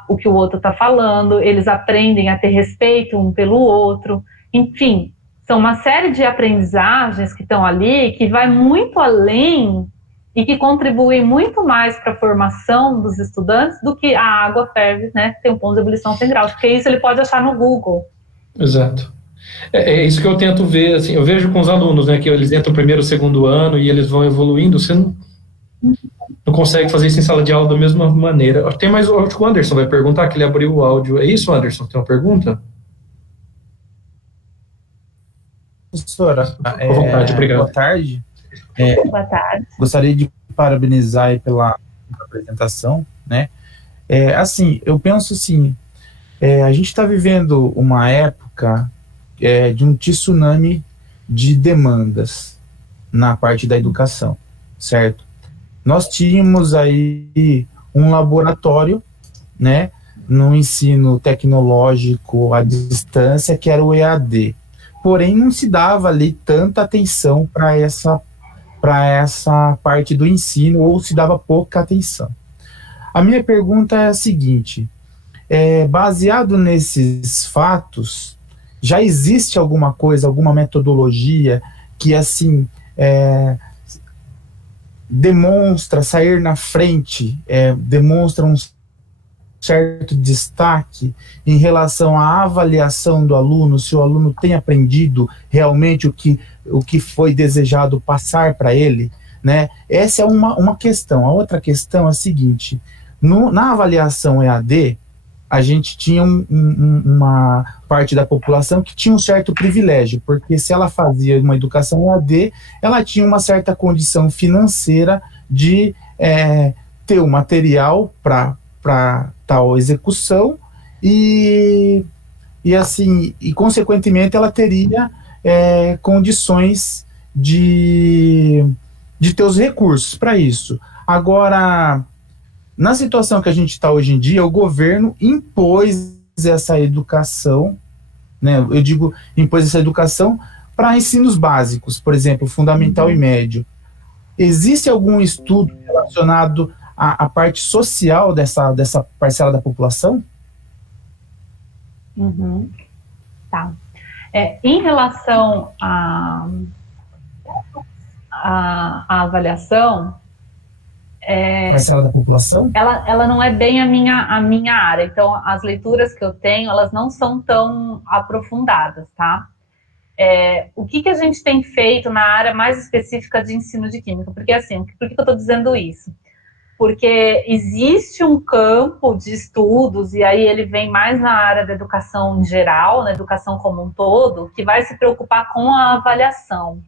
o que o outro está falando, eles aprendem a ter respeito um pelo outro, enfim, são uma série de aprendizagens que estão ali, que vai muito além e que contribuem muito mais para a formação dos estudantes do que a água ferve, né, tem um ponto de ebulição 100 graus, porque isso ele pode achar no Google. Exato. É isso que eu tento ver, assim, eu vejo com os alunos, né, que eles entram no primeiro, segundo ano e eles vão evoluindo, você não consegue fazer isso em sala de aula da mesma maneira. Tem mais, acho que o Anderson vai perguntar, que ele abriu o áudio. É isso, Anderson? Tem uma pergunta? Professora, boa tarde, obrigado. Boa tarde. Boa tarde. Gostaria de parabenizar aí pela apresentação, né? Assim, eu penso assim, a gente está vivendo uma época de um tsunami de demandas na parte da educação, certo? Nós tínhamos aí um laboratório, né, no ensino tecnológico à distância, que era o EAD. Porém, não se dava ali tanta atenção para essa parte do ensino, ou se dava pouca atenção. A minha pergunta é a seguinte, baseado nesses fatos, já existe alguma coisa, alguma metodologia que, assim, demonstra sair na frente, demonstra um certo destaque em relação à avaliação do aluno, se o aluno tem aprendido realmente o que foi desejado passar para ele, né? Essa é uma questão. A outra questão é a seguinte, na avaliação EAD, a gente tinha uma parte da população que tinha um certo privilégio, porque se ela fazia uma educação EAD, ela tinha uma certa condição financeira de ter o material para tal execução e assim, e consequentemente ela teria condições de ter os recursos para isso. Agora, na situação que a gente está hoje em dia, o governo impôs essa educação, né? Eu digo, impôs essa educação para ensinos básicos, por exemplo, fundamental e médio. Existe algum estudo relacionado à parte social dessa parcela da população? Tá. Em relação à avaliação, parcela da população? Ela não é bem a minha área, então as leituras que eu tenho, elas não são tão aprofundadas, tá? O que a gente tem feito na área mais específica de ensino de química? Porque assim, por que eu estou dizendo isso? Porque existe um campo de estudos, e aí ele vem mais na área da educação em geral, na educação como um todo, que vai se preocupar com a avaliação,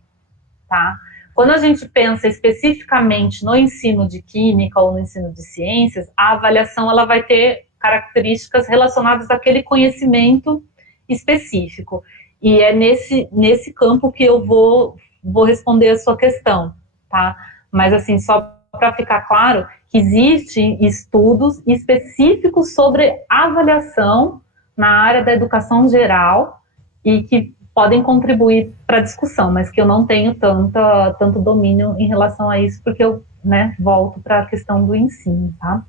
tá? Quando a gente pensa especificamente no ensino de química ou no ensino de ciências, a avaliação ela vai ter características relacionadas àquele conhecimento específico. E é nesse campo que eu vou responder a sua questão, tá? Mas assim, só para ficar claro, que existem estudos específicos sobre avaliação na área da educação geral e que podem contribuir para a discussão, mas que eu não tenho tanto domínio em relação a isso, porque eu volto para a questão do ensino, tá?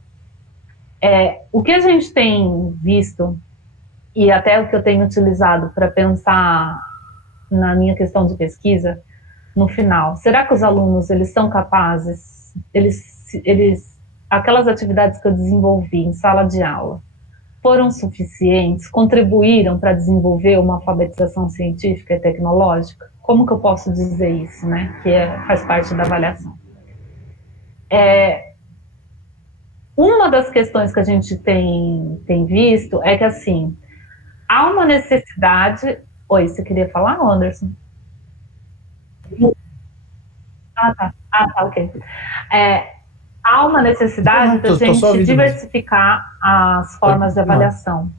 O que a gente tem visto, e até o que eu tenho utilizado para pensar na minha questão de pesquisa, no final, será que os alunos, eles são capazes, aquelas atividades que eu desenvolvi em sala de aula, foram suficientes, contribuíram para desenvolver uma alfabetização científica e tecnológica? Como que eu posso dizer isso, né? Que faz parte da avaliação. Uma das questões que a gente tem visto é que, assim, há uma necessidade... Oi, você queria falar, Anderson? Tá, ok. Há uma necessidade da gente diversificar as formas de avaliação.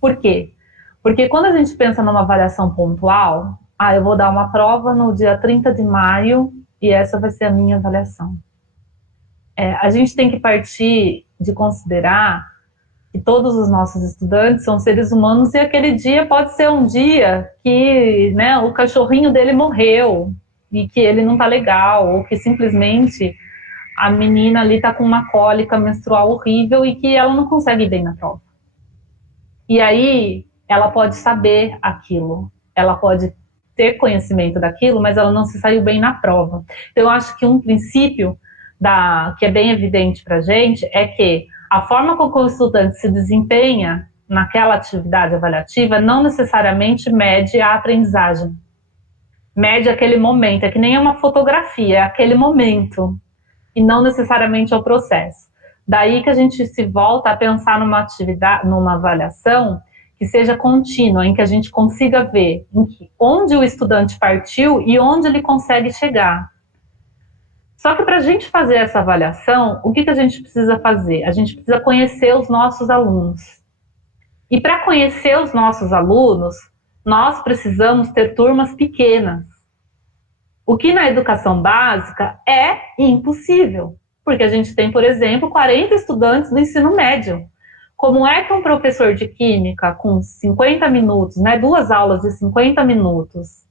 Por quê? Porque quando a gente pensa numa avaliação pontual, eu vou dar uma prova no dia 30 de maio e essa vai ser a minha avaliação. A gente tem que partir de considerar que todos os nossos estudantes são seres humanos e aquele dia pode ser um dia que o cachorrinho dele morreu e que ele não tá legal, ou que simplesmente a menina ali tá com uma cólica menstrual horrível e que ela não consegue ir bem na prova. E aí, ela pode saber aquilo, ela pode ter conhecimento daquilo, mas ela não se saiu bem na prova. Então, eu acho que um princípio que é bem evidente pra gente é que a forma como o estudante se desempenha naquela atividade avaliativa não necessariamente mede a aprendizagem. Mede aquele momento, é que nem uma fotografia, é aquele momento, e não necessariamente é o processo. Daí que a gente se volta a pensar numa atividade, numa avaliação que seja contínua, em que a gente consiga ver onde o estudante partiu e onde ele consegue chegar. Só que para a gente fazer essa avaliação, o que a gente precisa fazer? A gente precisa conhecer os nossos alunos. E para conhecer os nossos alunos, nós precisamos ter turmas pequenas. O que na educação básica é impossível, porque a gente tem, por exemplo, 40 estudantes do ensino médio. Como é que um professor de química com 50 minutos, né, 2 aulas de 50 minutos,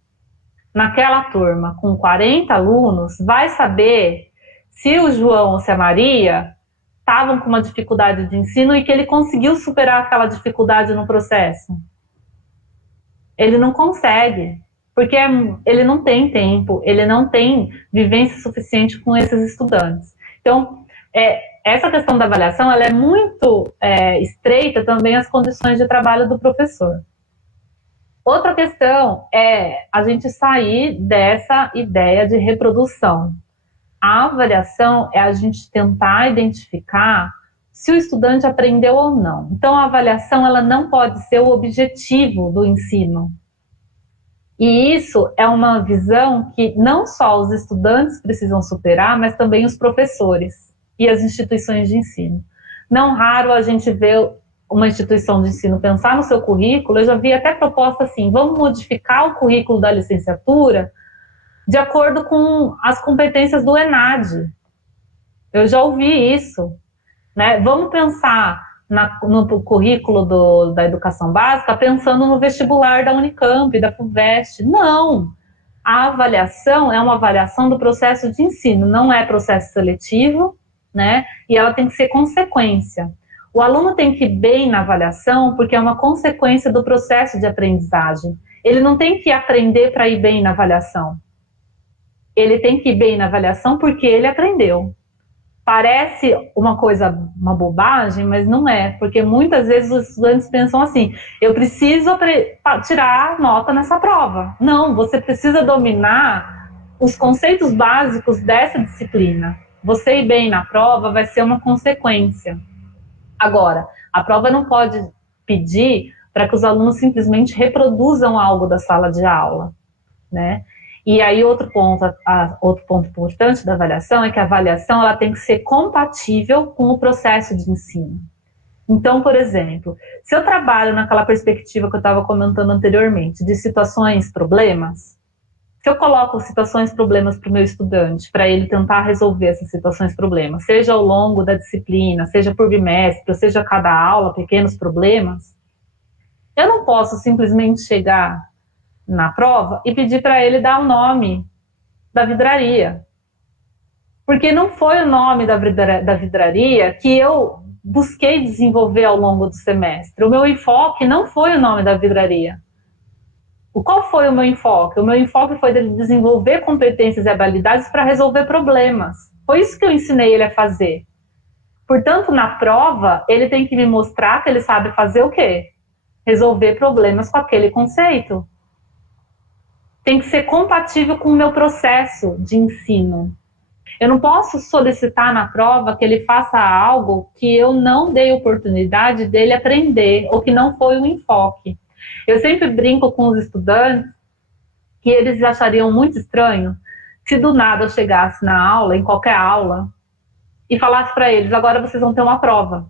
naquela turma com 40 alunos, vai saber se o João ou se a Maria estavam com uma dificuldade de ensino e que ele conseguiu superar aquela dificuldade no processo? Ele não consegue, porque ele não tem tempo, ele não tem vivência suficiente com esses estudantes. Então, essa questão da avaliação, ela é muito estreita também às condições de trabalho do professor. Outra questão é a gente sair dessa ideia de reprodução. A avaliação é a gente tentar identificar se o estudante aprendeu ou não. Então, a avaliação ela não pode ser o objetivo do ensino. E isso é uma visão que não só os estudantes precisam superar, mas também os professores e as instituições de ensino. Não raro a gente vê uma instituição de ensino pensar no seu currículo. Eu já vi até proposta assim: vamos modificar o currículo da licenciatura de acordo com as competências do ENAD. Eu já ouvi isso, né? Vamos pensar no currículo da educação básica pensando no vestibular da Unicamp, da FUVEST. Não! A avaliação é uma avaliação do processo de ensino, não é processo seletivo, né? E ela tem que ser consequência. O aluno tem que ir bem na avaliação porque é uma consequência do processo de aprendizagem. Ele não tem que aprender para ir bem na avaliação. Ele tem que ir bem na avaliação porque ele aprendeu. Parece uma uma bobagem, mas não é, porque muitas vezes os estudantes pensam assim: eu preciso tirar nota nessa prova. Não, você precisa dominar os conceitos básicos dessa disciplina. Você ir bem na prova vai ser uma consequência. Agora, a prova não pode pedir para que os alunos simplesmente reproduzam algo da sala de aula, né? E aí outro ponto importante da avaliação é que a avaliação ela tem que ser compatível com o processo de ensino. Então, por exemplo, se eu trabalho naquela perspectiva que eu estava comentando anteriormente, de situações, problemas, se eu coloco situações, problemas para o meu estudante, para ele tentar resolver essas situações, problemas, seja ao longo da disciplina, seja por bimestre, ou seja a cada aula, pequenos problemas, eu não posso simplesmente chegar na prova e pedir para ele dar o nome da vidraria. Porque não foi o nome da vidraria que eu busquei desenvolver ao longo do semestre. O meu enfoque não foi o nome da vidraria. Qual foi o meu enfoque? O meu enfoque foi dele desenvolver competências e habilidades para resolver problemas. Foi isso que eu ensinei ele a fazer. Portanto, na prova, ele tem que me mostrar que ele sabe fazer o quê? Resolver problemas com aquele conceito. Tem que ser compatível com o meu processo de ensino. Eu não posso solicitar na prova que ele faça algo que eu não dei oportunidade dele aprender, ou que não foi o enfoque. Eu sempre brinco com os estudantes que eles achariam muito estranho se do nada eu chegasse na aula, em qualquer aula, e falasse para eles: agora vocês vão ter uma prova.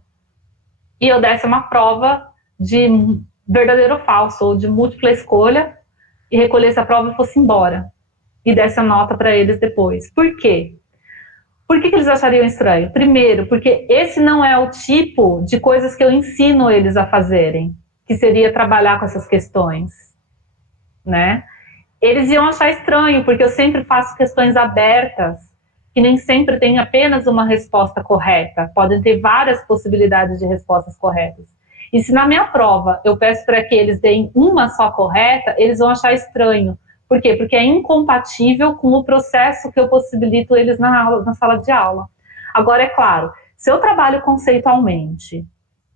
E eu desse uma prova de verdadeiro ou falso, ou de múltipla escolha, e recolhesse a prova e fosse embora. E desse a nota para eles depois. Por quê? Por que eles achariam estranho? Primeiro, porque esse não é o tipo de coisas que eu ensino eles a fazerem, que seria trabalhar com essas questões, né? Eles iam achar estranho, porque eu sempre faço questões abertas, que nem sempre tem apenas uma resposta correta. Podem ter várias possibilidades de respostas corretas. E se na minha prova eu peço para que eles deem uma só correta, eles vão achar estranho. Por quê? Porque é incompatível com o processo que eu possibilito eles na sala de aula. Agora, é claro, se eu trabalho conceitualmente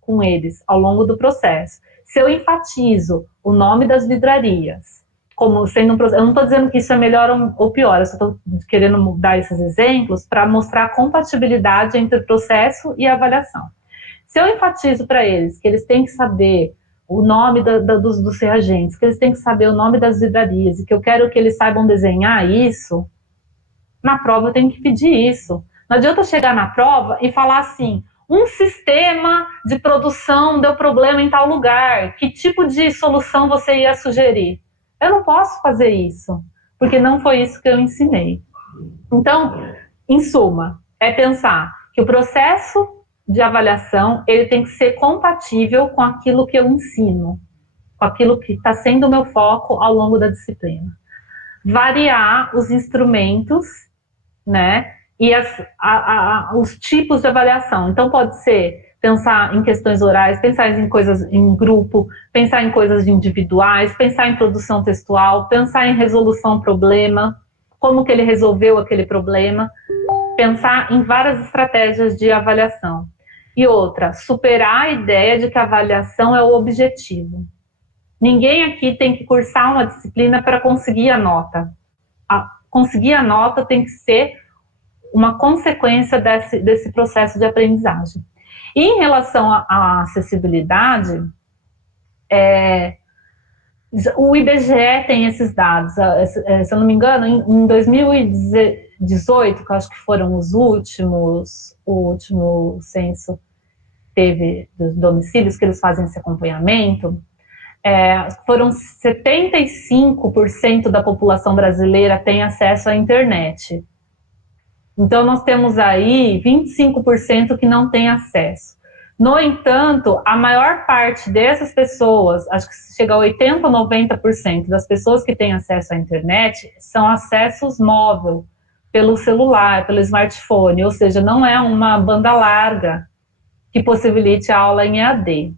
com eles ao longo do processo, se eu enfatizo o nome das vidrarias, como sendo eu não estou dizendo que isso é melhor ou pior, eu só estou querendo dar esses exemplos para mostrar a compatibilidade entre o processo e a avaliação. Se eu enfatizo para eles que eles têm que saber o nome dos reagentes, que eles têm que saber o nome das vidrarias, e que eu quero que eles saibam desenhar isso, Na prova eu tenho que pedir isso. Não adianta eu chegar na prova e falar assim, um sistema de produção deu problema em tal lugar, que tipo de solução você ia sugerir? Eu não posso fazer isso, porque não foi isso que eu ensinei. Então, em suma, é pensar que o processo de avaliação ele tem que ser compatível com aquilo que eu ensino, com aquilo que está sendo o meu foco ao longo da disciplina. Variar os instrumentos, né, e os tipos de avaliação. Então, pode ser pensar em questões orais, pensar em coisas em grupo, pensar em coisas individuais, pensar em produção textual, pensar em resolução do problema, como que ele resolveu aquele problema, pensar em várias estratégias de avaliação. E outra, superar a ideia de que a avaliação é o objetivo. Ninguém aqui tem que cursar uma disciplina para conseguir a nota. Conseguir a nota tem que ser uma consequência desse processo de aprendizagem. E em relação à acessibilidade, o IBGE tem esses dados. Se eu não me engano, em 2018, que eu acho que foram o último censo teve dos domicílios que eles fazem esse acompanhamento, foram 75% da população brasileira tem acesso à internet. Então, nós temos aí 25% que não tem acesso. No entanto, a maior parte dessas pessoas, acho que chega a 80% ou 90% das pessoas que têm acesso à internet, são acessos móveis, pelo celular, pelo smartphone, ou seja, não é uma banda larga que possibilite a aula em EAD.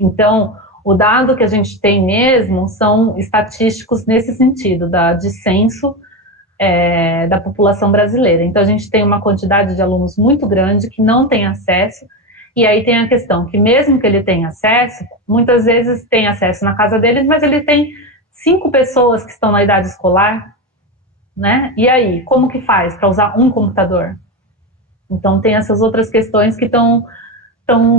Então, o dado que a gente tem mesmo são estatísticos nesse sentido, de censo da população brasileira. Então, a gente tem uma quantidade de alunos muito grande que não tem acesso, e aí tem a questão que mesmo que ele tenha acesso, muitas vezes tem acesso na casa deles, mas ele tem 5 pessoas que estão na idade escolar, né? E aí, como que faz para usar um computador? Então, tem essas outras questões que estão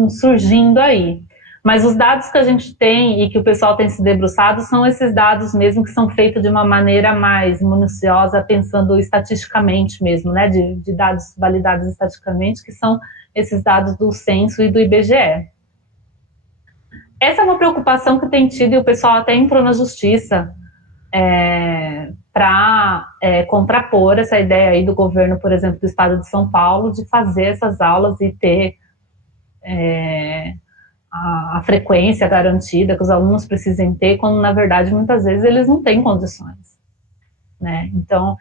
surgindo aí. Mas os dados que a gente tem e que o pessoal tem se debruçado são esses dados mesmo que são feitos de uma maneira mais minuciosa, pensando estatisticamente mesmo, né, de dados validados estatisticamente, que são esses dados do censo e do IBGE. Essa é uma preocupação que tem tido e o pessoal até entrou na justiça para contrapor essa ideia aí do governo, por exemplo, do estado de São Paulo, de fazer essas aulas e ter a frequência garantida que os alunos precisem ter, quando na verdade muitas vezes eles não têm condições, né? Então,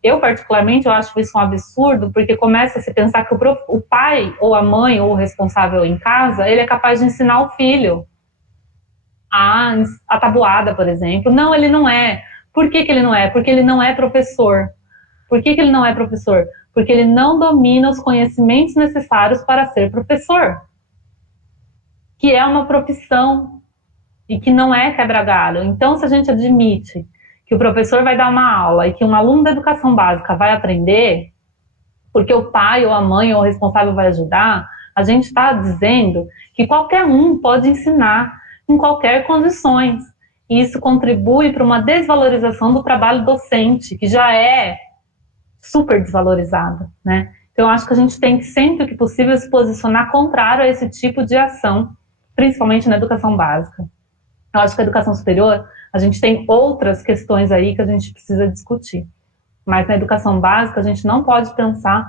eu particularmente eu acho isso um absurdo, porque começa a se pensar que o pai ou a mãe ou o responsável em casa, ele é capaz de ensinar o filho a tabuada, por exemplo. Não, ele não é. Por que ele não é? Porque ele não é professor. Por que ele não é professor? Porque ele não domina os conhecimentos necessários para ser professor, que é uma profissão e que não é quebra-galho. Então, se a gente admite que o professor vai dar uma aula e que um aluno da educação básica vai aprender, porque o pai ou a mãe ou o responsável vai ajudar, a gente está dizendo que qualquer um pode ensinar em qualquer condições. E isso contribui para uma desvalorização do trabalho docente, que já é super desvalorizado, né? Então, eu acho que a gente tem que, sempre que possível, se posicionar contrário a esse tipo de ação, principalmente na educação básica. Eu acho que a educação superior, a gente tem outras questões aí que a gente precisa discutir. Mas na educação básica, a gente não pode pensar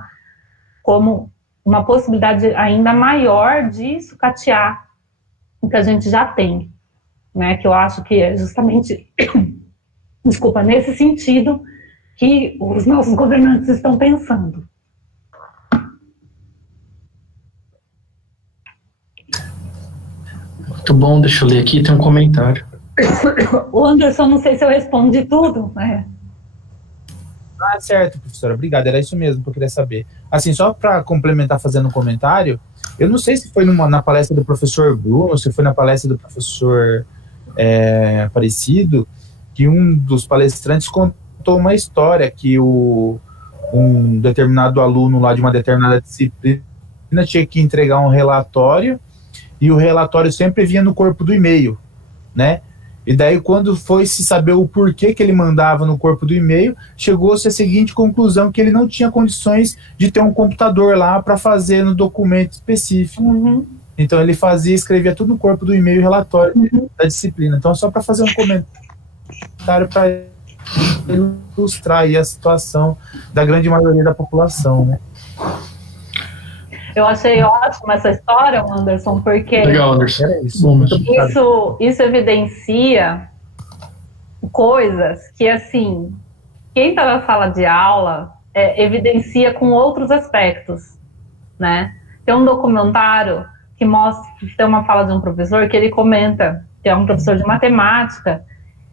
como uma possibilidade ainda maior de sucatear o que a gente já tem, né? Que eu acho que é justamente, desculpa, nesse sentido que os nossos governantes estão pensando. Muito bom, deixa eu ler aqui, tem um comentário. O Anderson, não sei se eu respondi tudo. Certo, professora, obrigado, era isso mesmo que eu queria saber. Assim, só para complementar fazendo um comentário, eu não sei se foi na palestra do professor Bruno, se foi na palestra do professor Aparecido, que um dos palestrantes contou uma história que um determinado aluno lá de uma determinada disciplina tinha que entregar um relatório, e o relatório sempre vinha no corpo do e-mail, né? E daí, quando foi se saber o porquê que ele mandava no corpo do e-mail, chegou-se à seguinte conclusão, que ele não tinha condições de ter um computador lá para fazer no documento específico. Então ele escrevia tudo no corpo do e-mail, relatório da disciplina. Então, só para fazer um comentário para ilustrar aí a situação da grande maioria da população, né? Eu achei ótima essa história, Anderson, porque Legal, Anderson. Isso evidencia coisas que, assim, quem está na sala de aula evidencia com outros aspectos, né? Tem um documentário que mostra, tem uma fala de um professor que ele comenta, que é um professor de matemática,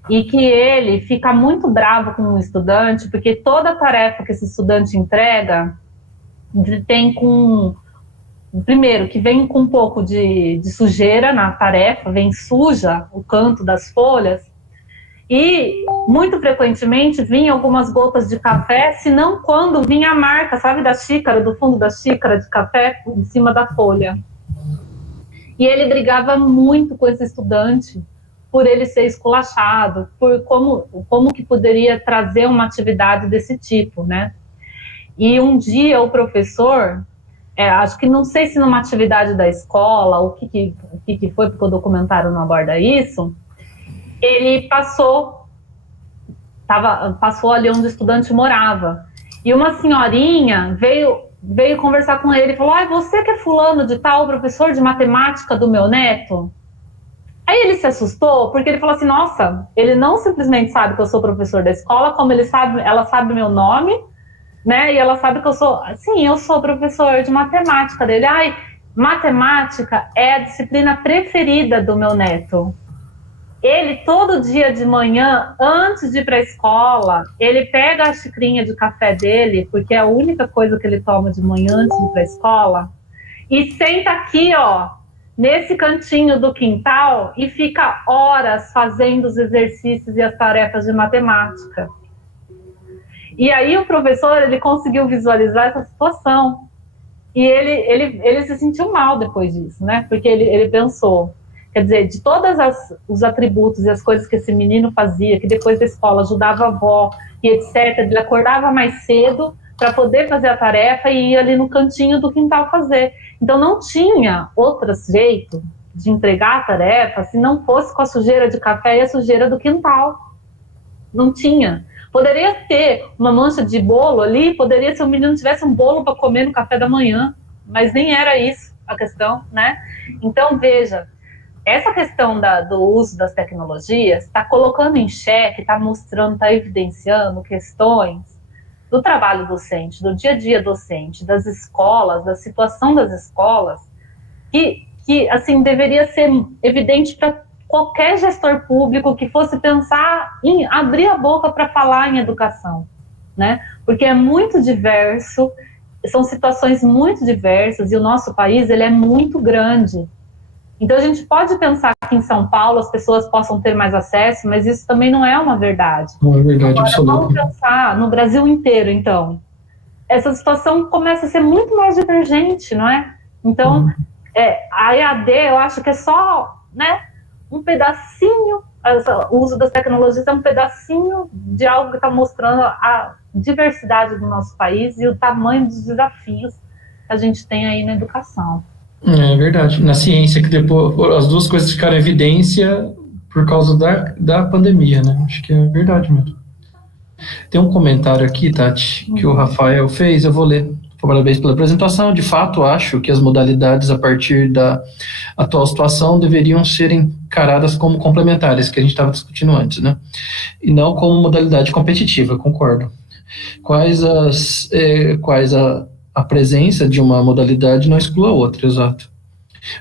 e que ele fica muito bravo com um estudante, porque toda tarefa que esse estudante entrega tem primeiro, que vem com um pouco de sujeira na tarefa, vem suja o canto das folhas, e muito frequentemente vinha algumas gotas de café, se não quando vinha a marca, sabe, da xícara, do fundo da xícara de café, em cima da folha. E ele brigava muito com esse estudante, por ele ser esculachado, por como que poderia trazer uma atividade desse tipo, né? E um dia o professor, acho que não sei se numa atividade da escola, o que foi, porque o documentário não aborda isso, ele passou ali onde o estudante morava. E uma senhorinha veio conversar com ele e falou: você que é fulano de tal, professor de matemática do meu neto? Aí ele se assustou, porque ele falou assim: nossa, ele não simplesmente sabe que eu sou professor da escola, como ela sabe meu nome, né? E ela sabe que eu sou professor de matemática dele. Matemática é a disciplina preferida do meu neto. Ele, todo dia de manhã, antes de ir para a escola, ele pega a xicrinha de café dele, porque é a única coisa que ele toma de manhã antes de ir para a escola, e senta aqui, nesse cantinho do quintal, e fica horas fazendo os exercícios e as tarefas de matemática. E aí o professor, ele conseguiu visualizar essa situação. E ele se sentiu mal depois disso, né? Porque ele pensou, quer dizer, de todos os atributos e as coisas que esse menino fazia, que depois da escola ajudava a avó e etc., ele acordava mais cedo para poder fazer a tarefa e ia ali no cantinho do quintal fazer. Então não tinha outro jeito de entregar a tarefa se não fosse com a sujeira de café e a sujeira do quintal. Não tinha. Poderia ter uma mancha de bolo ali, poderia se o menino tivesse um bolo para comer no café da manhã, mas nem era isso a questão, né? Então, veja, essa questão do uso das tecnologias está colocando em xeque, está mostrando, está evidenciando questões do trabalho docente, do dia a dia docente, das escolas, da situação das escolas, que assim, deveria ser evidente para qualquer gestor público que fosse pensar em abrir a boca para falar em educação, né? Porque é muito diverso, são situações muito diversas, e o nosso país, ele é muito grande. Então a gente pode pensar que em São Paulo as pessoas possam ter mais acesso, mas isso também não é uma verdade. Não é verdade, absoluta. Vamos pensar no Brasil inteiro, então. Essa situação começa a ser muito mais divergente, não é? Então, a EAD, eu acho que é só, né, um pedacinho, o uso das tecnologias é um pedacinho de algo que está mostrando a diversidade do nosso país e o tamanho dos desafios que a gente tem aí na educação. É verdade. Na ciência, que depois as duas coisas ficaram em evidência por causa da pandemia, né? Acho que é verdade mesmo. Tem um comentário aqui, Tati, que o Rafael fez, eu vou ler. Parabéns pela apresentação. De fato, acho que as modalidades a partir da atual situação deveriam ser encaradas como complementares, que a gente estava discutindo antes, né? E não como modalidade competitiva, concordo. Quais a presença de uma modalidade não exclui a outra, exato.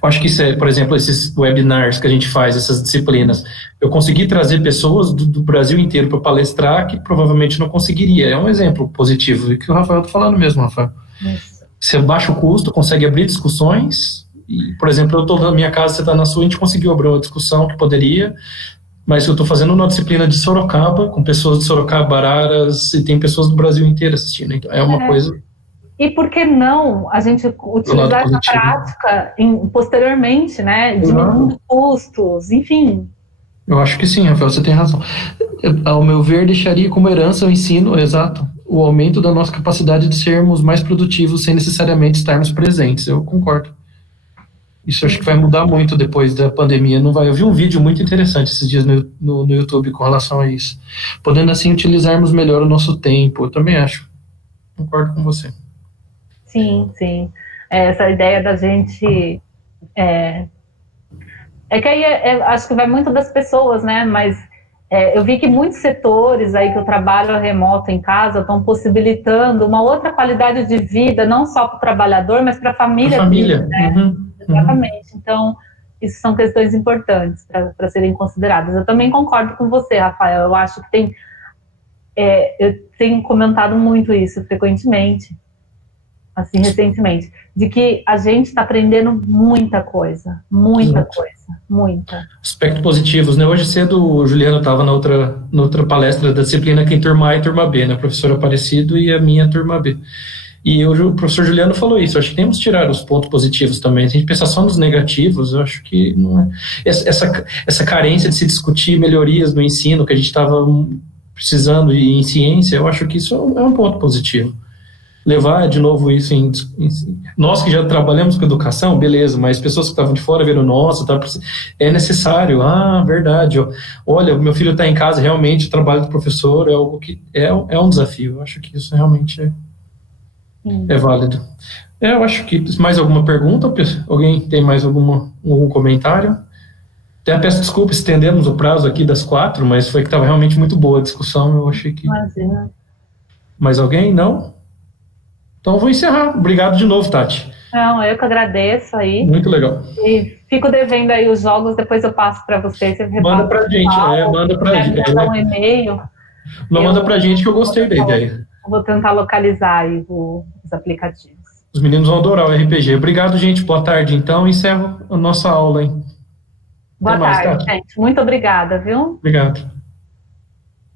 Eu acho que isso por exemplo, esses webinars que a gente faz, essas disciplinas, eu consegui trazer pessoas do Brasil inteiro para palestrar que provavelmente não conseguiria. É um exemplo positivo, que o Rafael está falando mesmo, Rafael. Isso. Você baixa o custo, consegue abrir discussões, e, por exemplo, eu estou na minha casa, você está na sua, a gente conseguiu abrir uma discussão que poderia, mas eu estou fazendo uma disciplina de Sorocaba, com pessoas de Sorocaba, Araras, e tem pessoas do Brasil inteiro assistindo, então é uma coisa... E por que não a gente utilizar essa prática posteriormente, né? Diminuindo custos, enfim. Eu acho que sim, Rafael, você tem razão. Ao meu ver, deixaria como herança o ensino, exato, o aumento da nossa capacidade de sermos mais produtivos sem necessariamente estarmos presentes. Eu concordo. Isso acho que vai mudar muito depois da pandemia. Não vai. Eu vi um vídeo muito interessante esses dias no YouTube com relação a isso. Podendo assim utilizarmos melhor o nosso tempo. Eu também acho. Concordo com você. Sim, sim. Essa ideia da gente... que aí acho que vai muito das pessoas, né? Mas eu vi que muitos setores aí que o trabalho remoto em casa estão possibilitando uma outra qualidade de vida, não só para o trabalhador, mas para a família. Para a família, né? Exatamente. Então, isso são questões importantes para serem consideradas. Eu também concordo com você, Rafael. Eu acho que eu tenho comentado muito isso frequentemente, assim, recentemente, de que a gente está aprendendo muita coisa, muita. Aspectos positivos, né? Hoje cedo o Juliano estava na outra palestra da disciplina que tem turma A e turma B, né? Professor Aparecido e a minha turma B. E o professor Juliano falou isso. Eu acho que temos que tirar os pontos positivos também. Se a gente pensar só nos negativos, eu acho que não é. Essa carência de se discutir melhorias no ensino que a gente estava precisando em ciência, eu acho que isso é um ponto positivo. Levar de novo isso nós que já trabalhamos com educação, beleza, mas pessoas que estavam de fora viram, nossa, é necessário, verdade, olha, o meu filho está em casa, realmente o trabalho do professor é algo que é um desafio. Eu acho que isso realmente é válido. Eu acho que mais alguma pergunta? Alguém tem mais algum comentário? Até peço desculpa, estendemos o prazo aqui das 4, mas foi que estava realmente muito boa a discussão. Eu achei que... Imagina. Mais alguém? Não? Então eu vou encerrar. Obrigado de novo, Tati. Não, eu que agradeço aí. Muito legal. E fico devendo aí os jogos, depois eu passo para vocês. Manda pra gente, manda pra gente. Um e-mail. Manda pra gente que eu gostei da ideia. Vou tentar localizar aí os aplicativos. Os meninos vão adorar o RPG. Obrigado, gente. Boa tarde. Então, encerro a nossa aula, hein? Boa tarde, gente. Muito obrigada, viu? Obrigado.